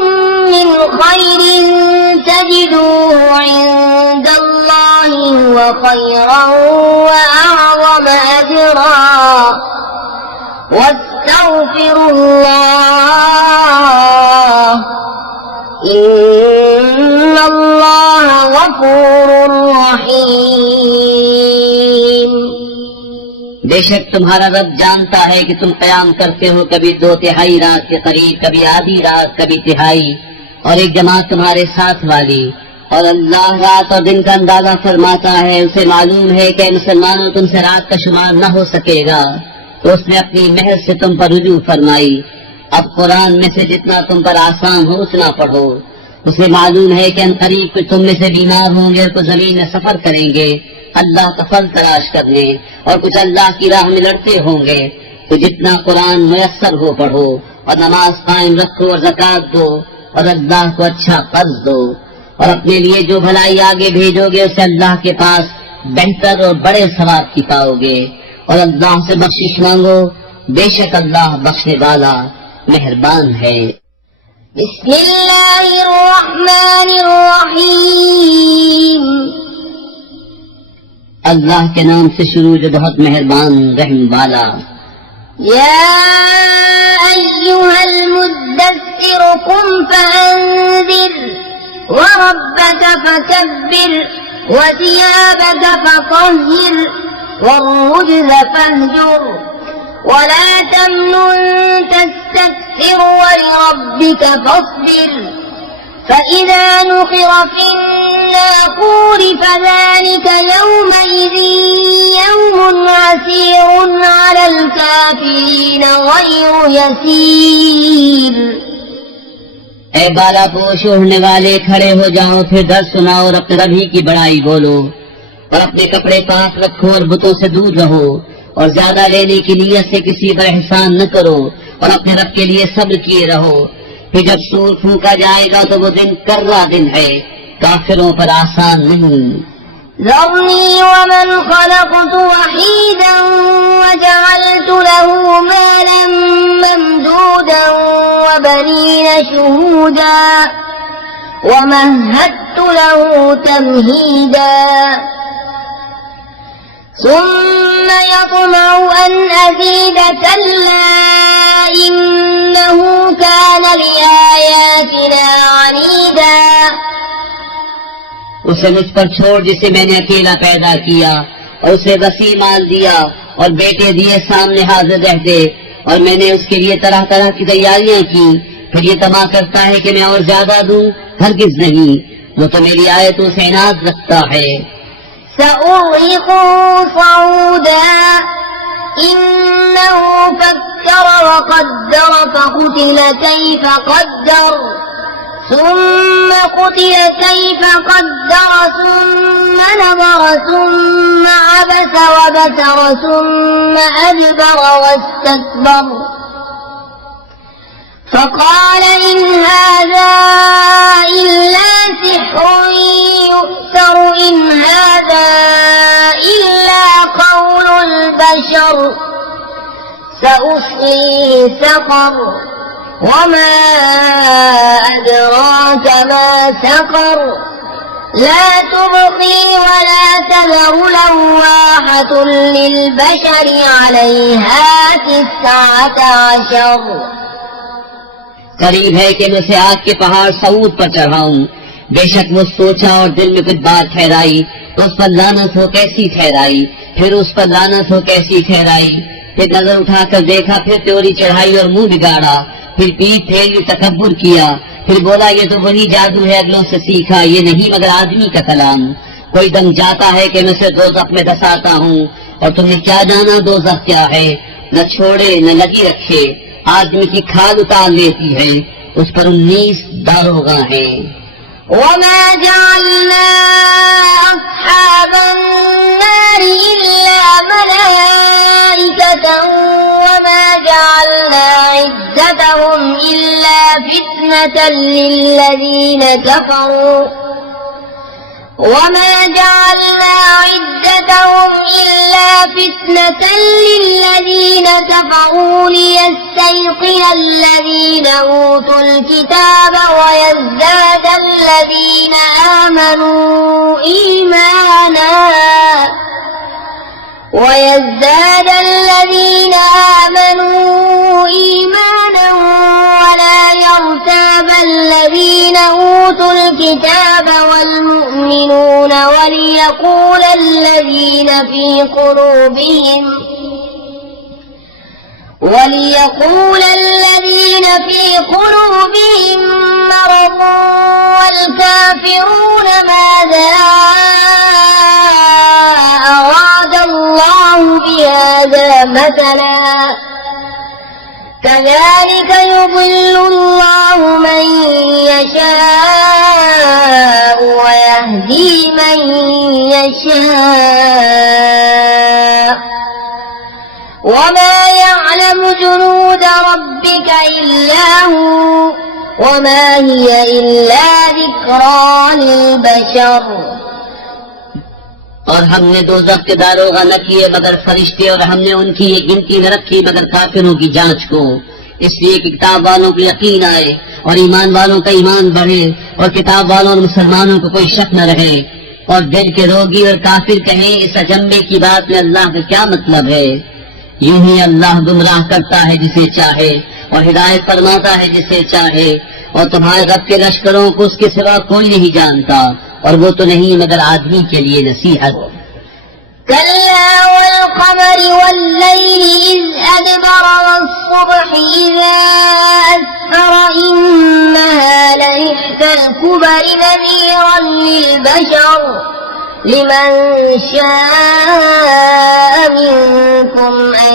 من خير تجدوه عند الله هو خيرا وأعظم أجرا واستغفروا الله إن الله غفور رحيم। बेशक तुम्हारा रब जानता है कि तुम कयाम करते हो कभी 2/3 रात के करीब, कभी आधी रात, कभी तिहाई, और एक जमात तुम्हारे साथ वाली। और अल्लाह रात और दिन का अंदाजा फरमाता है। उसे मालूम है कि मुसलमानों तुमसे रात का शुमार न हो सकेगा, तो उसने अपनी मेहर से तुम पर रुजू फरमाई। अब कुरान में से जितना तुम पर आसान हो उतना पढ़ो। उसे मालूम है कि अनकरीब कुछ तुम में से बीमार होंगे, कुछ जमीन में सफर करेंगे अल्लाह का फल तलाश करने, और कुछ अल्लाह की राह में लड़ते होंगे। तो जितना कुरान मुयस्सर हो पढ़ो, और नमाज कायम रखो, और ज़कात दो, और अल्लाह को अच्छा कर्ज दो, और अपने लिए जो भलाई आगे भेजोगे उसे अल्लाह के पास बेहतर और बड़े सवाब की पाओगे। और अल्लाह से बख्शिश मांगो, बेशक अल्लाह बख्शने वाला मेहरबान है। बिस्मिल्लाहिर्रहमानिर्रहीम। अल्लाह के नाम से शुरू जो बहुत मेहरबान रहम वाला। या अय्युहल मुद्दस्सिर कुम फअंज़िर व रब्बक फकब्बिर व सियाबक फतहिर والرجز فاهجر ولا تمنن تستكثر ولربك فاصبر فإذا نقر في الناقور فذلك يومئذ يوم عسير على الكافرين غير يسير। ऐ बाला पोश ओढ़ने वाले, खड़े हो जाओ, फिर दर्द सुनाओ और अपने रब ही की बड़ाई बोलो, और अपने कपड़े पाक रखो और बुतों से दूर रहो, और ज्यादा लेने की नीयत से किसी पर एहसान न करो, और अपने रब के लिए सब्र किए रहो। फिर जब सूर फूंका जाएगा तो वो दिन कर्रा दिन है, काफिरों पर आसान नहीं। ذرني ومن خلقت وحيدا وجعلت له مالا ممدودا وبنين شهودا ومهدت له تمهيدا ثم يطمع أن أزيد كلا إنه كان لآياتنا عنيدا। उसे मुझ पर छोड़ जिसे मैंने अकेला पैदा किया, और उसे वसी माल दिया और बेटे दिए सामने हाजिर रहते, और मैंने उसके लिए तरह तरह की तैयारियां की। फिर ये तमा करता है कि मैं और ज्यादा दूं, हरगिज नहीं, वो तो मेरी आयतों से इनाद रखता है। سأرهقه صعودا إنه فكر وقدر فقتل كيف قدر ثم قتل كيف قدر ثم نظر ثم عبس وبسر ثم أدبر واستكبر فقال إن هذا إلا سحر يؤثر إن هذا إلا قول البشر سأصليه سقر وما أدراك ما سقر لا تبقي ولا تذر لواحة للبشر عليها 19। करीब है कि मैं उसे आग के पहाड़ सऊद पर चढ़ाऊं। बेशक वो सोचा और दिल में कुछ बात ठहराई, तो उस पर लानत हो कैसी ठहराई, फिर उस पर लानत हो कैसी ठहराई। फिर नजर उठाकर देखा, फिर त्योरी चढ़ाई और मुंह बिगाड़ा, फिर पीठ फेरी तकब्बुर किया, फिर बोला ये तो वही जादू है अगलों से सीखा, ये नहीं मगर आदमी का कलाम। कोई दम जाता है कि मैं उसे दोज़ख में धसाता हूँ, और तुमने क्या जाना दोज़ख क्या है, न छोड़े न लगी रखे, आदमी की खाल उतार लेती है, उस पर 19 दारोगा हैं। وما جعلنا أصحاب النار إلا ملائكة وما جعلنا عدتهم إلا فتنة للذين كفروا وما جعلنا عدتهم إلا فتنة للذين كفروا ليستيقن الذين أوتوا الكتاب ويزداد الذين آمنوا إيمانا ولا يرتاب الذين أوتوا الكتاب والمؤمنون وليقول الذين في قلوبهم مرض والكافرون ماذا أراد الله بهذا مثلا كذلك يضل الله من يشاء ويهدي من يشاء وما يعلم جنود ربك إلا هو وما هي إلا ذكرى للبشر। और हमने दोज़ख के दारोगा न किए मगर फरिश्ते और हमने उनकी ये गिनती न रखी मगर काफिरों की जांच को, इसलिए कि किताब वालों को यकीन आए और ईमान वालों का ईमान बढ़े और किताब वालों और मुसलमानों को कोई शक न रहे और दिल के रोगी और काफिर कहें इस अजम्बे की बात में अल्लाह का क्या मतलब है। यूं ही अल्लाह गुमराह करता है जिसे चाहे और हिदायत फरमाता है जिसे चाहे, और तुम्हारे रब के लश्करों को उसके सिवा कोई नहीं जानता और वो तो नहीं मगर आदमी के लिए नसीहत। كلا والقمر والليل إذ أدبر والصبح إذا أسفر إنها لإحدى الكبر نذيرا للبشر لمن شاء منكم أن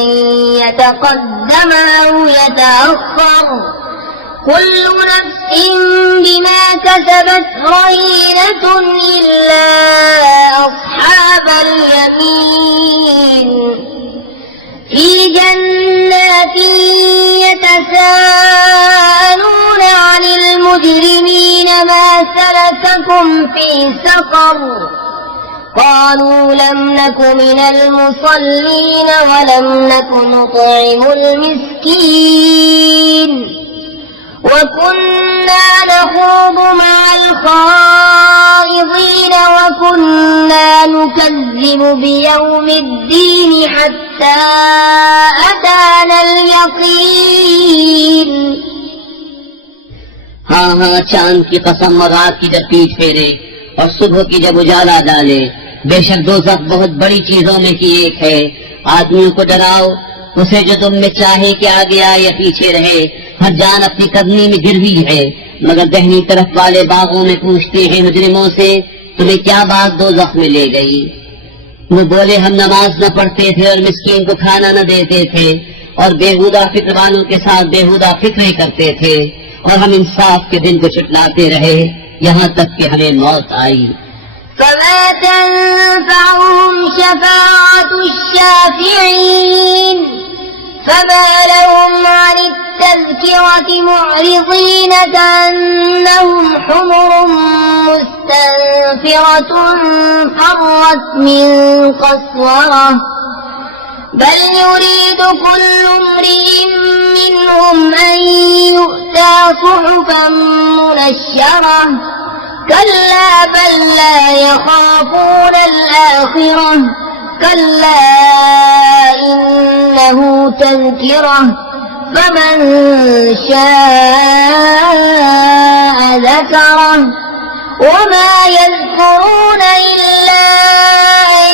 يتقدم أو يتأخر كل نفس بما كسبت رهينة إلا أصحاب اليمين في جنات يتساءلون عن المجرمين ما سلككم في سقر قالوا لم نك من المصلين ولم نك نطعم المسكين وكنا نخوض مع الخائضين وكنا نكذب بيوم الدين حتى أتانا اليقين। हाँ हाँ, चांद की कसम और रात की जब पीठ फेरे और सुबह की जब उजाला डाले, बेशक दोज़ख बहुत बड़ी चीजों में की एक है। आदमियों को डराओ उसे जो तुम में चाहे कि आगे आए या पीछे रहे, हर जान अपनी कदमी में गिर हुई है। मगर दहनी तरफ वाले बागों में पूछते हैं मुजरिमों से तुम्हें क्या बात दोज़ख में ले गई। वो बोले हम नमाज न पढ़ते थे और मिस्कीन को खाना न देते थे और बेहुदा फिक्र वालों के साथ बेहुदा फिक्रें करते थे और हम इंसाफ के दिन को छुटलाते रहे यहाँ तक कि हमें मौत आई। فما تنفعهم شفاعة الشافعين فما لهم عن التذكرة معرضين كأنهم حمر مستنفرة فرت من قسورة بل يريد كل امرئ منهم أن يؤتى صحفا منشرة كلا بل لا يخافون الآخرة كلا إنه تذكرة فمن شاء ذكره وما يذكرون إلا أن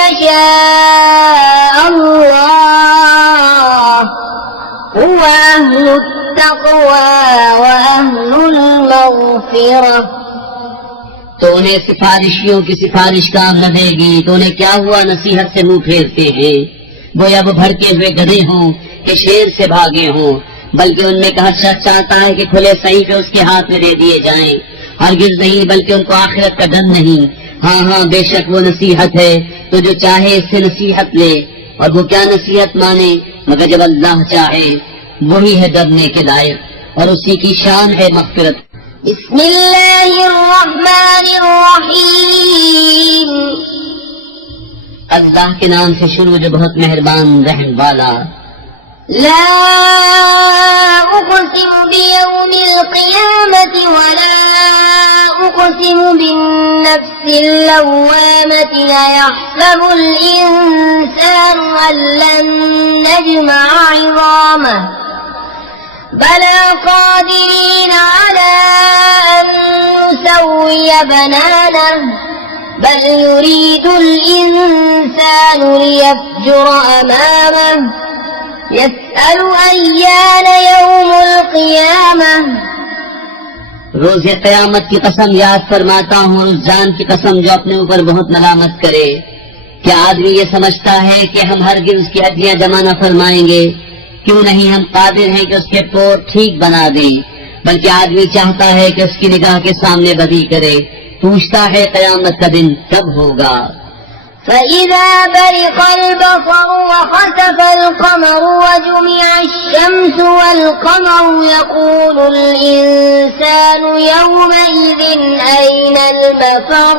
يشاء الله هو أهل التقوى وأهل المغفرة। तो उन्हें सिफारिशियों की सिफारिश काम न देगी तो उन्हें क्या हुआ नसीहत से मुंह फेरते हैं। वो अब भड़के हुए गधे हों कि शेर से भागे हों, बल्कि उनमें का हर शख्स चाहता है कि खुले सही पे उसके हाथ में दे दिए जाएं। हरगिज नहीं, बल्कि उनको आखिरत का डर नहीं। हाँ हाँ, बेशक वो नसीहत है, तो जो चाहे इससे नसीहत ले। और वो क्या नसीहत माने मगर जब अल्लाह चाहे, वही है डरने के लायक, और उसी की शान है मग़फ़िरत। बिस्मिल्लाहिर्रहमानिर्रहीम। अल्लाह के नाम से शुरू जो बहुत मेहरबान रहम वाला। ला उक़सिमु बियौमिल क़ियामति वला उक़सिमु बिन्नफ्सिल लव्वामति अयहसबुल इंसानु अल्लन नजमअ इज़ामह बला क़ादिरीन अला अन नुसव्विय बनानह बल युरीदुल इंसानु लियफ़्जुर अमामह यस्अलु अय्यान यौमुल क़ियामह। रोज़े क़यामत की कसम याद फरमाता हूँ, उस जान की कसम जो अपने ऊपर बहुत मलामत करे। क्या आदमी ये समझता है कि हम हरगिज़ उसकी हड्डियां जमा न फरमाएंगे? क्यों नहीं, हम कादिर हैं कि उसके पोर ठीक बना दें। बल्कि आदमी चाहता है कि उसकी निगाह के सामने बदी करे। पूछता है क़यामत का दिन कब होगा। فإذا برق البصر وخسف القمر وجمع الشمس والقمر يقول الإنسان يومئذ أين المفر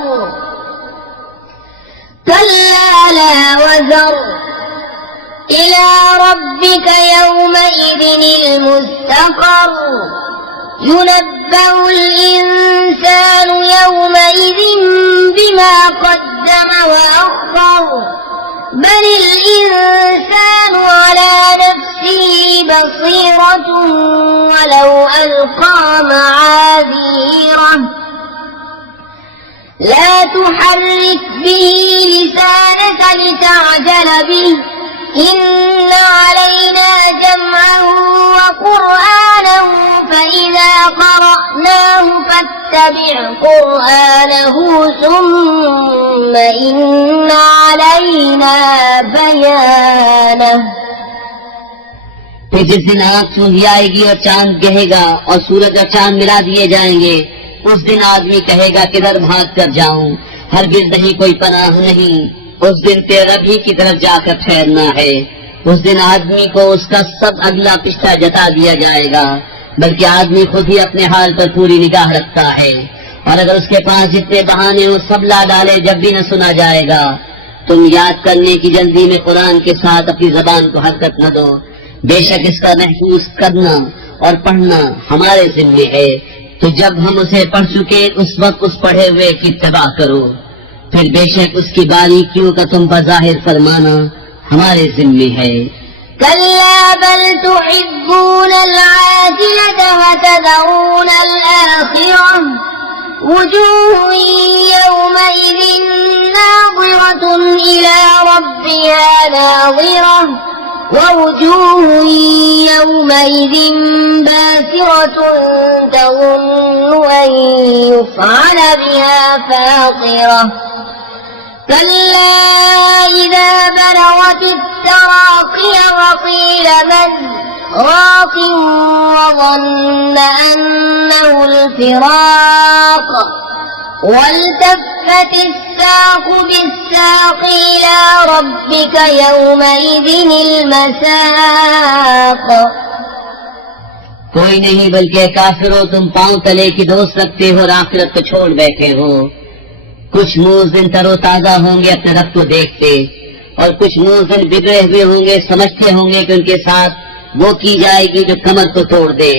كلا لا وزر إلى ربك يومئذ المستقر ينبأ الإنسان يومئذ بما قدم وأخر بل الإنسان على نفسه بصيرة ولو ألقى معاذيره لا تحرك به لسانك لتعجل به إن علينا جمعه وقرآنه فإذا قرأناه فاتبع قرآنه ثم إن علينا بيانه। फिर जिस दिन आँख सूंधी आएगी और चांद गहेगा और सूरज और चांद मिला दिए जाएंगे, उस दिन आदमी कहेगा किधर भाग कर जाऊं, हरगिज नहीं कोई पनाह नहीं। उस दिन तेरे रब ही की तरफ जाकर ठहरना है। उस दिन आदमी को उसका सब अगला पिछला जता दिया जाएगा, बल्कि आदमी खुद ही अपने हाल पर पूरी निगाह रखता है। और अगर उसके पास जितने बहाने हो सब ला डाले, जब भी न सुना जाएगा। तुम याद करने की जल्दी में कुरान के साथ अपनी जबान को हरकत न दो। बेशक इसका महफूज करना और पढ़ना हमारे जिम्मे है। तो जब हम उसे पढ़ चुके, उस वक्त उस पढ़े हुए की इत्तिबा करो। फिर बेशक उसकी बारीकियों का तुम पर जाहिर फरमाना हमारे जिम्मे है। कल्ला बल तुहिब्बूनल आजिलत व तदऊनल आखिरह वुजूहुन यौमइज़िन नाज़िरतुन इला रब्बिहा नाज़िरह ववुजूहुन यौमइज़िन बासिरतुन तज़ुन्नु अन युफ़अल बिहा फाक़िरह كلا إذا بلغت التراقي وقيل من راق وظن أنه الفراق والتفت الساق بالساق إلى ربك يومئذ المساق। कोई नहीं बल्कि काफिरों, तुम पांव तले की दोस्त रखते हो और आखिरत को छोड़ बैठे हो। कुछ मुँह दिन तरोताजा होंगे अपने रब को देखते, और कुछ मुँह दिन बिगड़े हुए होंगे, समझते होंगे कि उनके साथ वो की जाएगी जो कमर को तोड़ दे।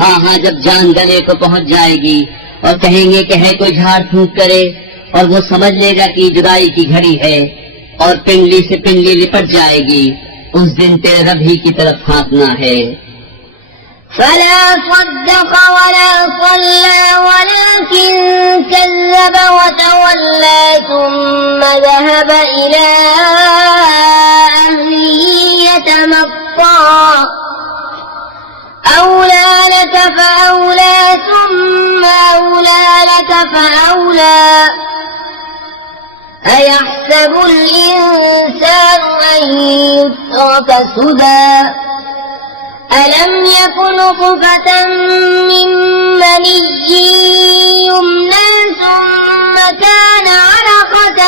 हाँ हाँ, जब जान गले को पहुंच जाएगी और कहेंगे कि है कोई झाड़ फूंक करे, और वो समझ लेगा कि जुदाई की घड़ी है और पिंडली से पिंडली लिपट जाएगी। उस दिन तेरे रब ही की तरफ हाँकना है। فلا صدق ولا صلى ولكن كذب وتولى ثم ذهب إلى أهله يتمطى أولى لك فأولى ثم أولى لك فأولى أيحسب الإنسان أن يترك سدى ألم يكن نطفة من مني يمنى ثم كان علقة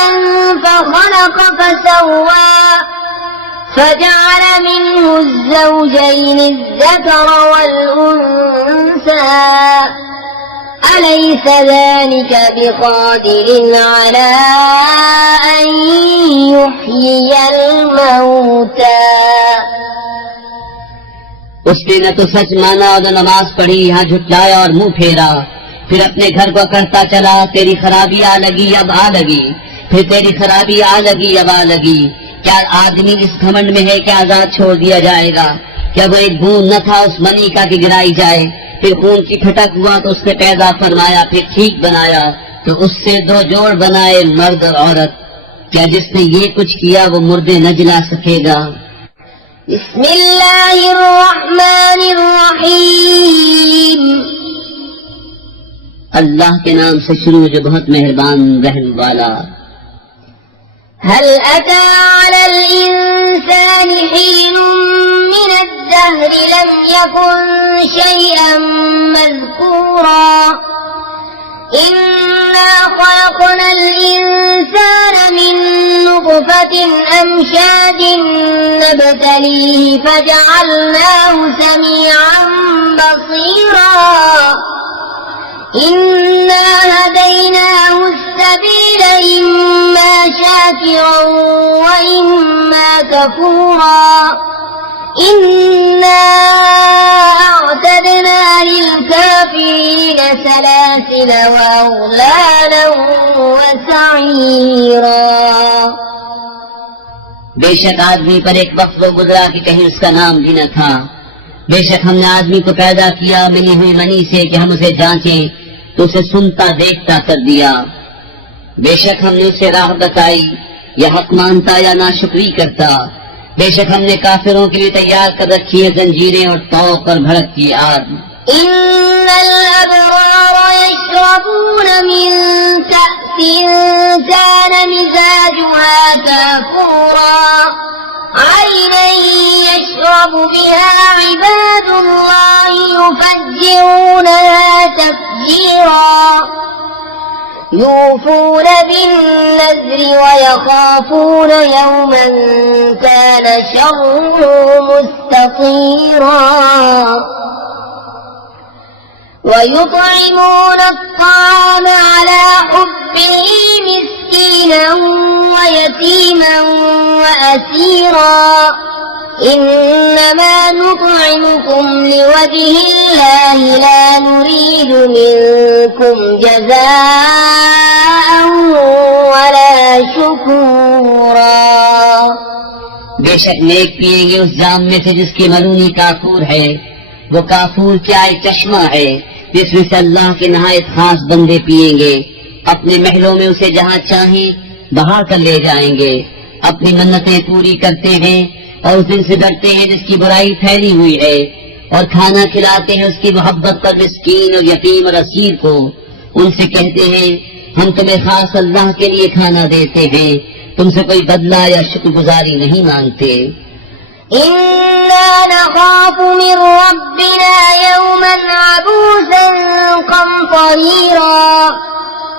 فخلق فسوى فجعل منه الزوجين الذكر والأنثى أليس ذلك بقادر على أن يحيي الموتى। उसने न तो सच माना और न नमाज पढ़ी, यहाँ झुटलाया और मुंह फेरा। फिर अपने घर को करता चला, तेरी खराबी आ लगी अब आ लगी, फिर तेरी खराबी आ लगी अब आ लगी। क्या आदमी इस घमंड में है कि आजाद छोड़ दिया जाएगा? क्या वो एक बूंद न था उस मनी का कि गिराई जाए? फिर खून की फटक हुआ तो उसने पैदा फरमाया, फिर ठीक बनाया तो उससे दो जोड़ बनाए, मर्द और औरत। क्या जिसने ये कुछ किया वो मुर्दे न जला सकेगा? बिस्मिल्लाहिर्रहमानिर्रहीम। अल्लाह के नाम से शुरू जो बहुत मेहरबान रहम वाला। हल अता अलल इंसानि हीनुम मिनद्दहर लम यकुन शैअन मज़कूरा इन्ना खलक़नल इंसाना मिन नुत्फ़तिन अमशाजिन नब्तलीहि फजअलनाहु समीअन बसीरा इन्ना हदैनाहु السبيل إما شاكرا وإما كفورا إنا أعتدنا للكافرين سلاسل وأغلالا وسعيرا। बेशक आदमी पर एक वक्त वो गुजरा कि कहीं उसका नाम भी न था। बेशक हमने आदमी को पैदा किया मिली हुई मनी से कि हम उसे जांचें तो उसे सुनता देखता कर दिया। बेशक हमने उसे राह बताई, या हक मानता या नाशुक्री करता। बेशक हमने काफिरों के लिए तैयार कर रखी है जंजीरें और तौक और भड़कती आग। इन्नल अबरार यशरबून मिन कअसिन कान मिजाजुहा काफूरा ऐनन यशरबु बिहा इबादुल्लाहि युफज्जिरूनहा तफजीरा यूफून बिन्नज़्रि वयखाफून यौमन कान शर्रुहु मुस्ततीरा वयुطعمون الطعام على حبه مسكينا ويتيما وأسيرا إنما نطعمكم لوجه الله لا نريد منكم جزاء ولا شكورا। बेशक नेक पिएंगे उस जाम में से जिसकी मरूनी काफूर है। वो काफूर क्या एक चश्मा है जिसमें से अल्लाह के नहायत खास बंदे पिएंगे। अपने महलों में उसे जहाँ चाहे बहा कर ले जाएंगे। अपनी मन्नतें पूरी करते हैं और उस दिन से डरते हैं जिसकी बुराई फैली हुई है, और खाना खिलाते हैं उसकी मोहब्बत पर मिस्कीन और यतीम और असीर को। उनसे कहते हैं हम तुम्हें खास अल्लाह के लिए खाना देते हैं, तुमसे कोई बदला या शुक्रगुजारी नहीं मांगते। इन्ना नखाफु मिन रब्बिना यौमन अबूसन क़मतरीरा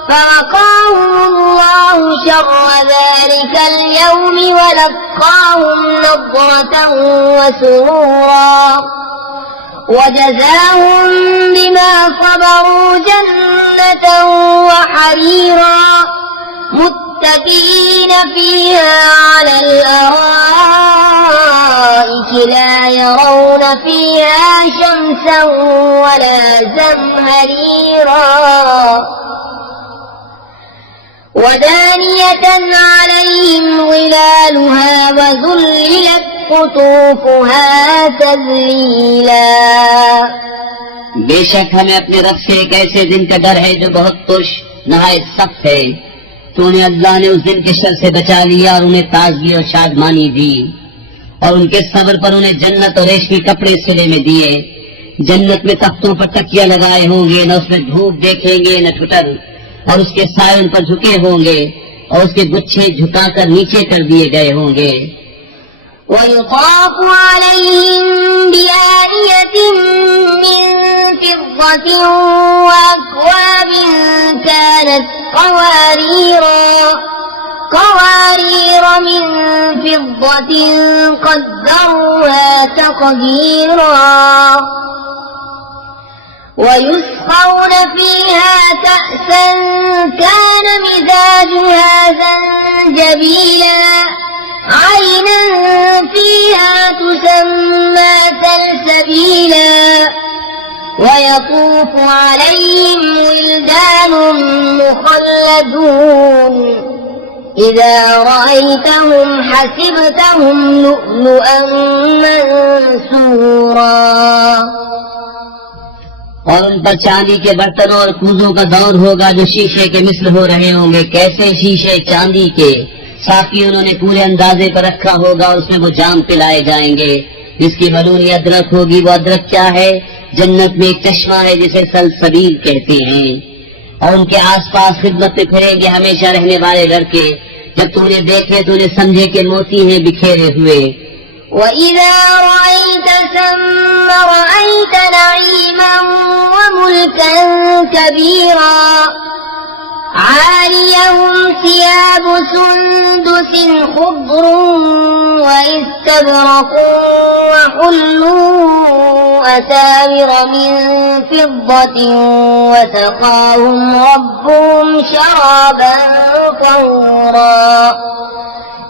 फवक़ाहुमुल्लाहु शर्र ज़ालिकल यौमि वलक़ाहुम नज़्रतन वसुरूरा वजज़ाहुम बिमा सबरू जन्नतन वहरीरा मुत्तकीन फीहा अलल अराइक ला यरौन फीहा शम्सन वला ज़महरीरा वदानियतन अलैहिम ज़िलालुहा वज़ुल्लिलत क़ुतूफ़ुहा तज़लीला। बेशक हमें अपने रब से एक ऐसे दिन का डर है जो बहुत तुष नहायत सख्त है। तो उन्हें अल्लाह ने उस दिन के शर से बचा लिया और उन्हें ताजगी और शादमानी दी, और उनके सब्र पर उन्हें जन्नत और रेशमी कपड़े सिले में दिए। जन्नत में तख्तों पर तकिया लगाए होंगे, न उसमें धूप देखेंगे न ठुटर, और उसके साए उन पर झुके होंगे और उसके गुच्छे झुकाकर नीचे कर दिए गए होंगे। ويطاف عليهم بآنية من فضة وأكواب كانت قوارير من فضة قدروها تقديرا ويسقون فيها كأسا كان مزاجها زنجبيلا عينا فيها تسمى سلسبيلا ويطوف عليهم ولدان مخلدون إذا رأيتهم حسبتهم لؤلؤا منثورا और उन पर चांदी के बर्तनों और कूजों का दौर होगा जो शीशे के मिस्र हो रहे होंगे। कैसे शीशे चांदी के, साकी उन्होंने पूरे अंदाजे पर रखा होगा, उसमें वो जाम पिलाए जाएंगे जिसकी बलूनी अदरक होगी। वो अदरक क्या है? जन्नत में एक चश्मा है जिसे सलसबील कहते हैं। और उनके आसपास खिदमत में फिरेंगे हमेशा रहने वाले लड़के। जब तू उन्हें देखे तो उन्हें समझे कि मोती हैं बिखेरे हुए। وإذا رأيت ثم رأيت نعيما وملكا كبيرا عاليهم ثياب سندس خضر واستبرق وحلوا أساور من فضة وسقاهم ربهم شرابا طهورا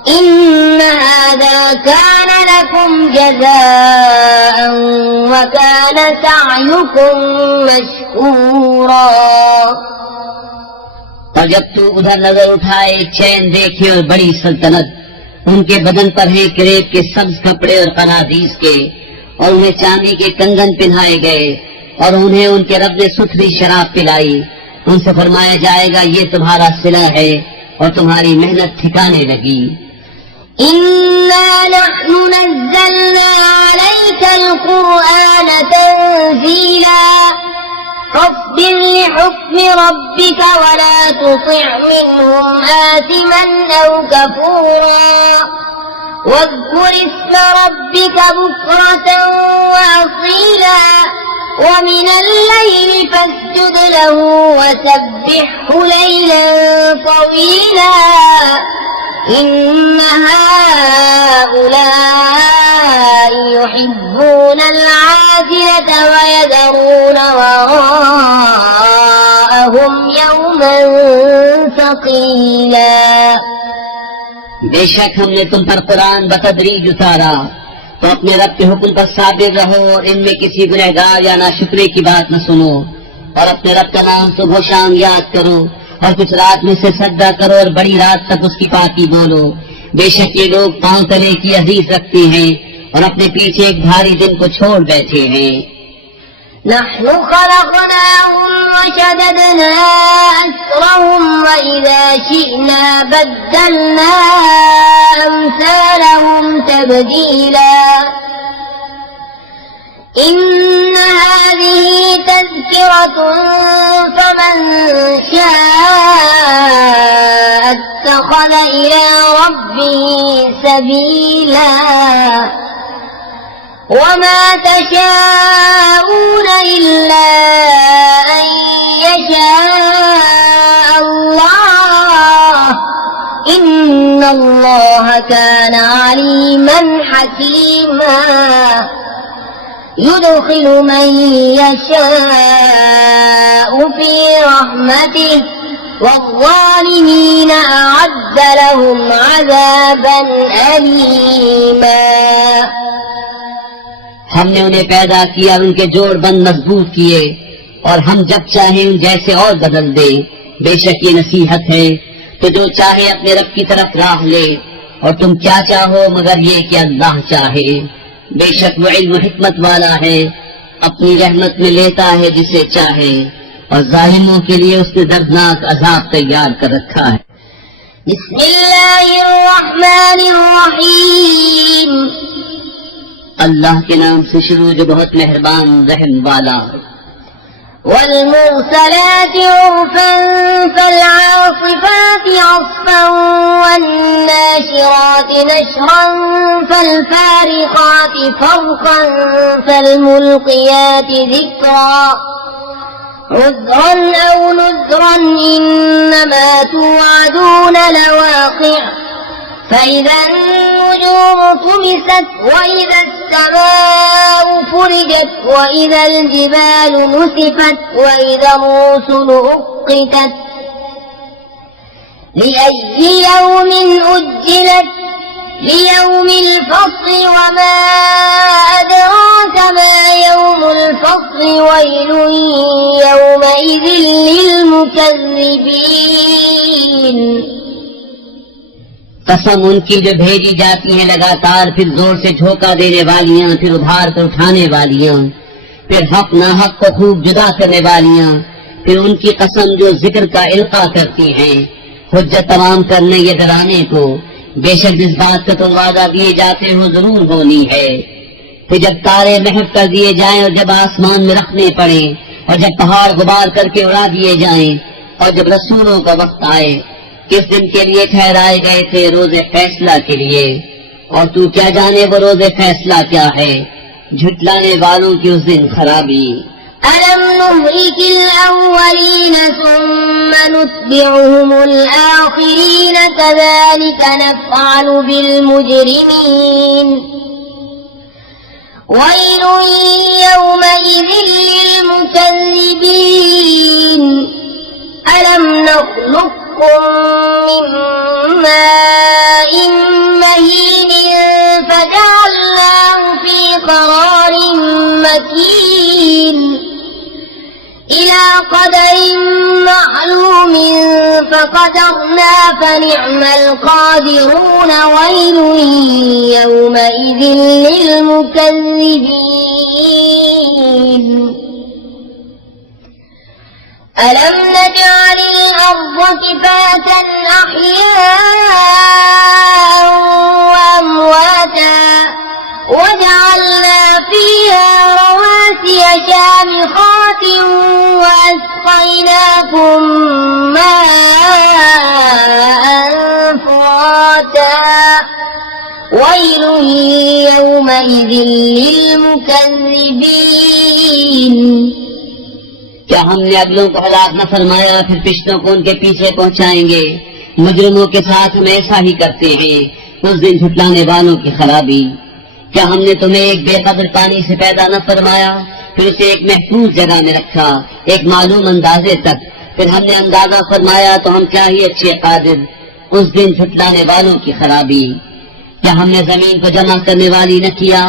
إن هذا كان لكم جزاء وكان سعيكم مشكورا और जब तू उधर नजर उठाए, चैन देखे और बड़ी सल्तनत, उनके बदन पर है क्रेप के सब्ज कपड़े और कनादीस के, और उन्हें चांदी के कंगन पहनाए गए, और उन्हें उनके रब ने सुथरी शराब पिलाई। उनसे फरमाया जाएगा ये तुम्हारा सिला है और तुम्हारी मेहनत ठिकाने लगी। إنا نحن نزلنا عليك القرآن تنزيلا فاصبر لحكم ربك ولا تطع منهم آثما أو كفورا واذكر اسم ربك بكرة وأصيلا ومن الليل فاسجد له وسبحه ليلا طويلا إن هؤلاء يحبون العاجلة ويذرون وراءهم يوما ثقيلا बेशक हमने तुम पर कुरान बतदरीज उतारा, तो अपने रब के हुक्म पर साबिर रहो और इनमें किसी गुनहगार या नाशुक्रे की बात न सुनो, और अपने रब का नाम सुबह शाम याद करो, और कुछ रात में से सजदा करो और बड़ी रात तक उसकी पाकी बोलो। बेशक ये लोग पांव तले की अजीज रखते हैं और अपने पीछे एक भारी दिन को छोड़ बैठे हैं। نحن خلقناهم وشددنا أسرهم وإذا شئنا بدلنا أمثالهم تبديلا إن هذه تذكرة فمن شاء اتخذ إلى ربه سبيلا وما تشاءون إلا أن يشاء الله إن الله كان عليما حكيما يدخل من يشاء في رحمته والظالمين أعد لهم عذابا أليما हमने उन्हें पैदा किया और उनके जोड़ बंद मजबूत किए, और हम जब चाहे उन जैसे और बदल दे। बेशक ये नसीहत है, तो जो चाहे अपने रब की तरफ राह ले, और तुम क्या चाहो मगर ये कि अल्लाह चाहे। बेशक वो इल्म हिकमत वाला है, अपनी रहमत में लेता है जिसे चाहे, और जालिमों के लिए उसने दर्दनाक अजाब तैयार कर रखा है। बिस्मिल्लाहिर्रहमानिर्रहीम अल्लाह के नाम से शुरू जो बहुत मेहरबान रहम वाला। والمرسلات عرفا فالعاصفات عصفا والناشرات نشرا فالفارقات فرقا فالملقيات ذكرا عذرا أو نذرا إنما توعدون لواقع فإذا النجوم طمست وإذا السماء فرجت وإذا الجبال نسفت وإذا الرسل أقتت لأي يوم أجلت ليوم الفصل وما أدراك ما يوم الفصل ويل يومئذ للمكذبين कसम उनकी जो भेजी जाती है लगातार, फिर जोर से झोंका देने वालियां, फिर उभार कर उठाने वालियां, फिर हक नाहक को खूब जुदा करने वालियां, फिर उनकी कसम जो जिक्र का इल्का करती हैं, हुज्जत तमाम करने ये डराने को। बेशक जिस बात का तुम वादा दिए जाते हो जरूर होनी है। फिर जब तारे महव कर दिए जाएं और जब आसमान में रखने पड़े और जब पहाड़ गुबार करके उड़ा दिए जाएं और जब रसूलों का वक्त आए, किस दिन के लिए ठहराए गए थे? रोज़े फैसला के लिए। और तू क्या जाने वो रोज़े फैसला क्या है? झुटलाने वालों की उस दिन खराबी। ألم نهلك الأولين ثم نتبعهم الآخرين كذلك نفعل بالمجرمين ويل يومئذ للمكذبين ألم نخلقكم من ماء مهين فجعلناه في قرار مكين إلى قدر معلوم فقدرنا فنعم القادرون ويل يومئذ للمكذبين ألم نجعل الأرض كفاة أحياء وأمواتا وجعلنا فيها رواسي شامخات وأسقيناكم ماء فراتا ويل يومئذ للمكذبين क्या हमने अगलों को हलाक न फरमाया, फिर पिछलों को उनके पीछे पहुंचाएंगे? मुजरिमों के साथ हम ऐसा ही करते हैं। उस दिन झुटलाने वालों की खराबी। क्या हमने तुम्हें एक बेकदर पानी से पैदा न फरमाया, फिर उसे एक महफूज जगह में रखा, एक मालूम अंदाजे तक, फिर हमने अंदाजा फरमाया तो हम क्या ही अच्छे कादिर। उस दिन झुटलाने वालों की खराबी। क्या हमने जमीन को जमा करने वाली न किया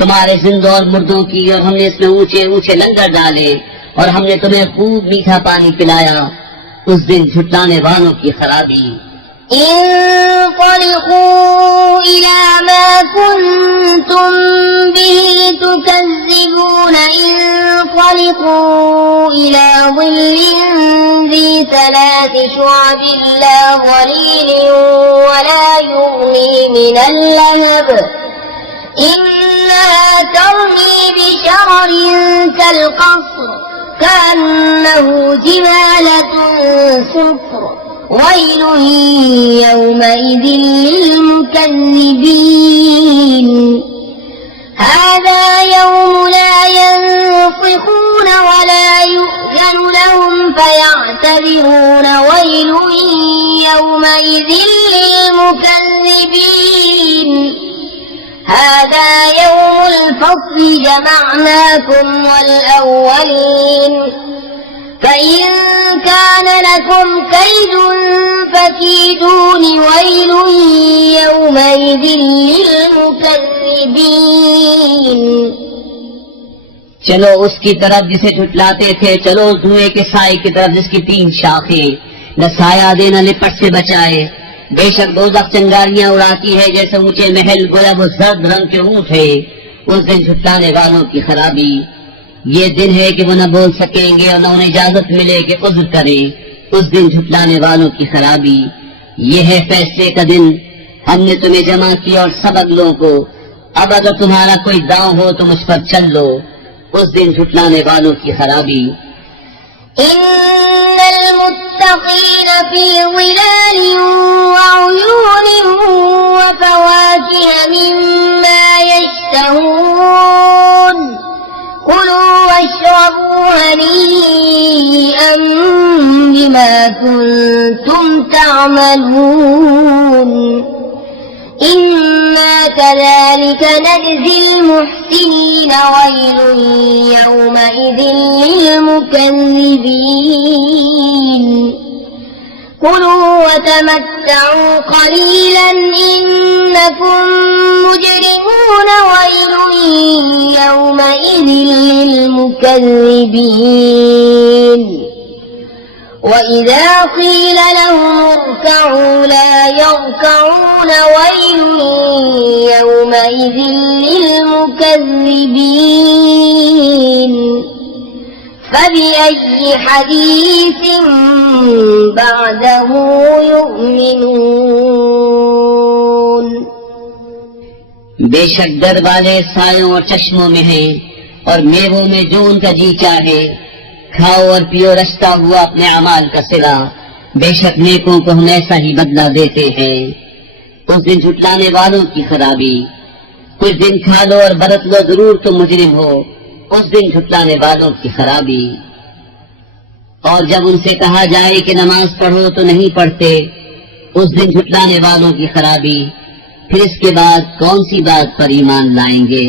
तुम्हारे जिंदों और मुर्दों की, और हमने इसमें ऊंचे ऊंचे लंगर डाले और हमने तुम्हें खूब मीठा पानी पिलाया। उस दिन झुटलाने वालों की खराबी। انطلقوا إلى ما كنتم به تكذبون انطلقوا إلى ظل ذي ثلاث شعب لا ظليل ولا يغني من اللهب إنها ترمي بشرر كالقصر كأنه جمالة صفر ويل يومئذ للمكذبين هذا يوم لا ينطقون ولا يؤذن لهم فيعتذرون ويل يومئذ للمكذبين هذا يوم الفصل جمعناكم والأولين فإن كان لكم كيد فكيدون ويل يومئذ للمكذبين चलो उसकी तरफ जिसे झुटलाते थे, चलो उस धुएं के साए की तरफ जिसकी 3 शाखें, न साया देना लिपट से बचाए। बेशक दोज़ख चिंगारियां उड़ाती है जैसे ऊंचे महल, गोया वो जर्द रंग के ऊंट है। उस दिन झुटलाने वालों की खराबी। ये दिन है कि वो न बोल सकेंगे और न उन्हें इजाजत मिले कि उज़्र करें। उस दिन झुटलाने वालों की खराबी। ये है फैसले का दिन। हमने तुम्हें जमा किया और सब अगलों को। अब अगर तुम्हारा कोई दांव हो तो मुझ पर चल लो। उस दिन झुटलाने वालों की खराबी। इन्नल मुत्तक़ीन फी ज़िलालिन व उयूनिन व फ़वाकिह मिम्मा यश्तहून कुलू वश्रबू हनीअन बिमा कुन्तुम तअमलून इन्ना कज़ालिका नजज़िल मुहसिनीन वैलुन यौमइज़िन लिलमुकज़्ज़िबीन कुलू वतमत्तऊ क़लीलन इन्नकुम मुजरिमून वैलुन यौमइज़िन लिलमुकज़्ज़िबीन وإذا قيل لهم اركعوا لا يركعون ويل يومئذ للمكذبين فبأي حديث بعده يؤمنون बेशक डर वाले सायों और चश्मों में हैं और मेवों में जो उनका जी चाहे। खाओ और पियो रचता हुआ अपने अमाल का सिला। बेशक नेकों को हम ऐसा ही बदला देते हैं। उस दिन झुटलाने वालों की खराबी। कुछ दिन खा लो और बरत लो, जरूर तुम मुजरिम हो। उस दिन झुटलाने वालों की खराबी। और जब उनसे कहा जाए कि नमाज पढ़ो तो नहीं पढ़ते, उस दिन झुटलाने वालों की खराबी। फिर इसके बाद कौन सी बात पर ईमान लाएंगे।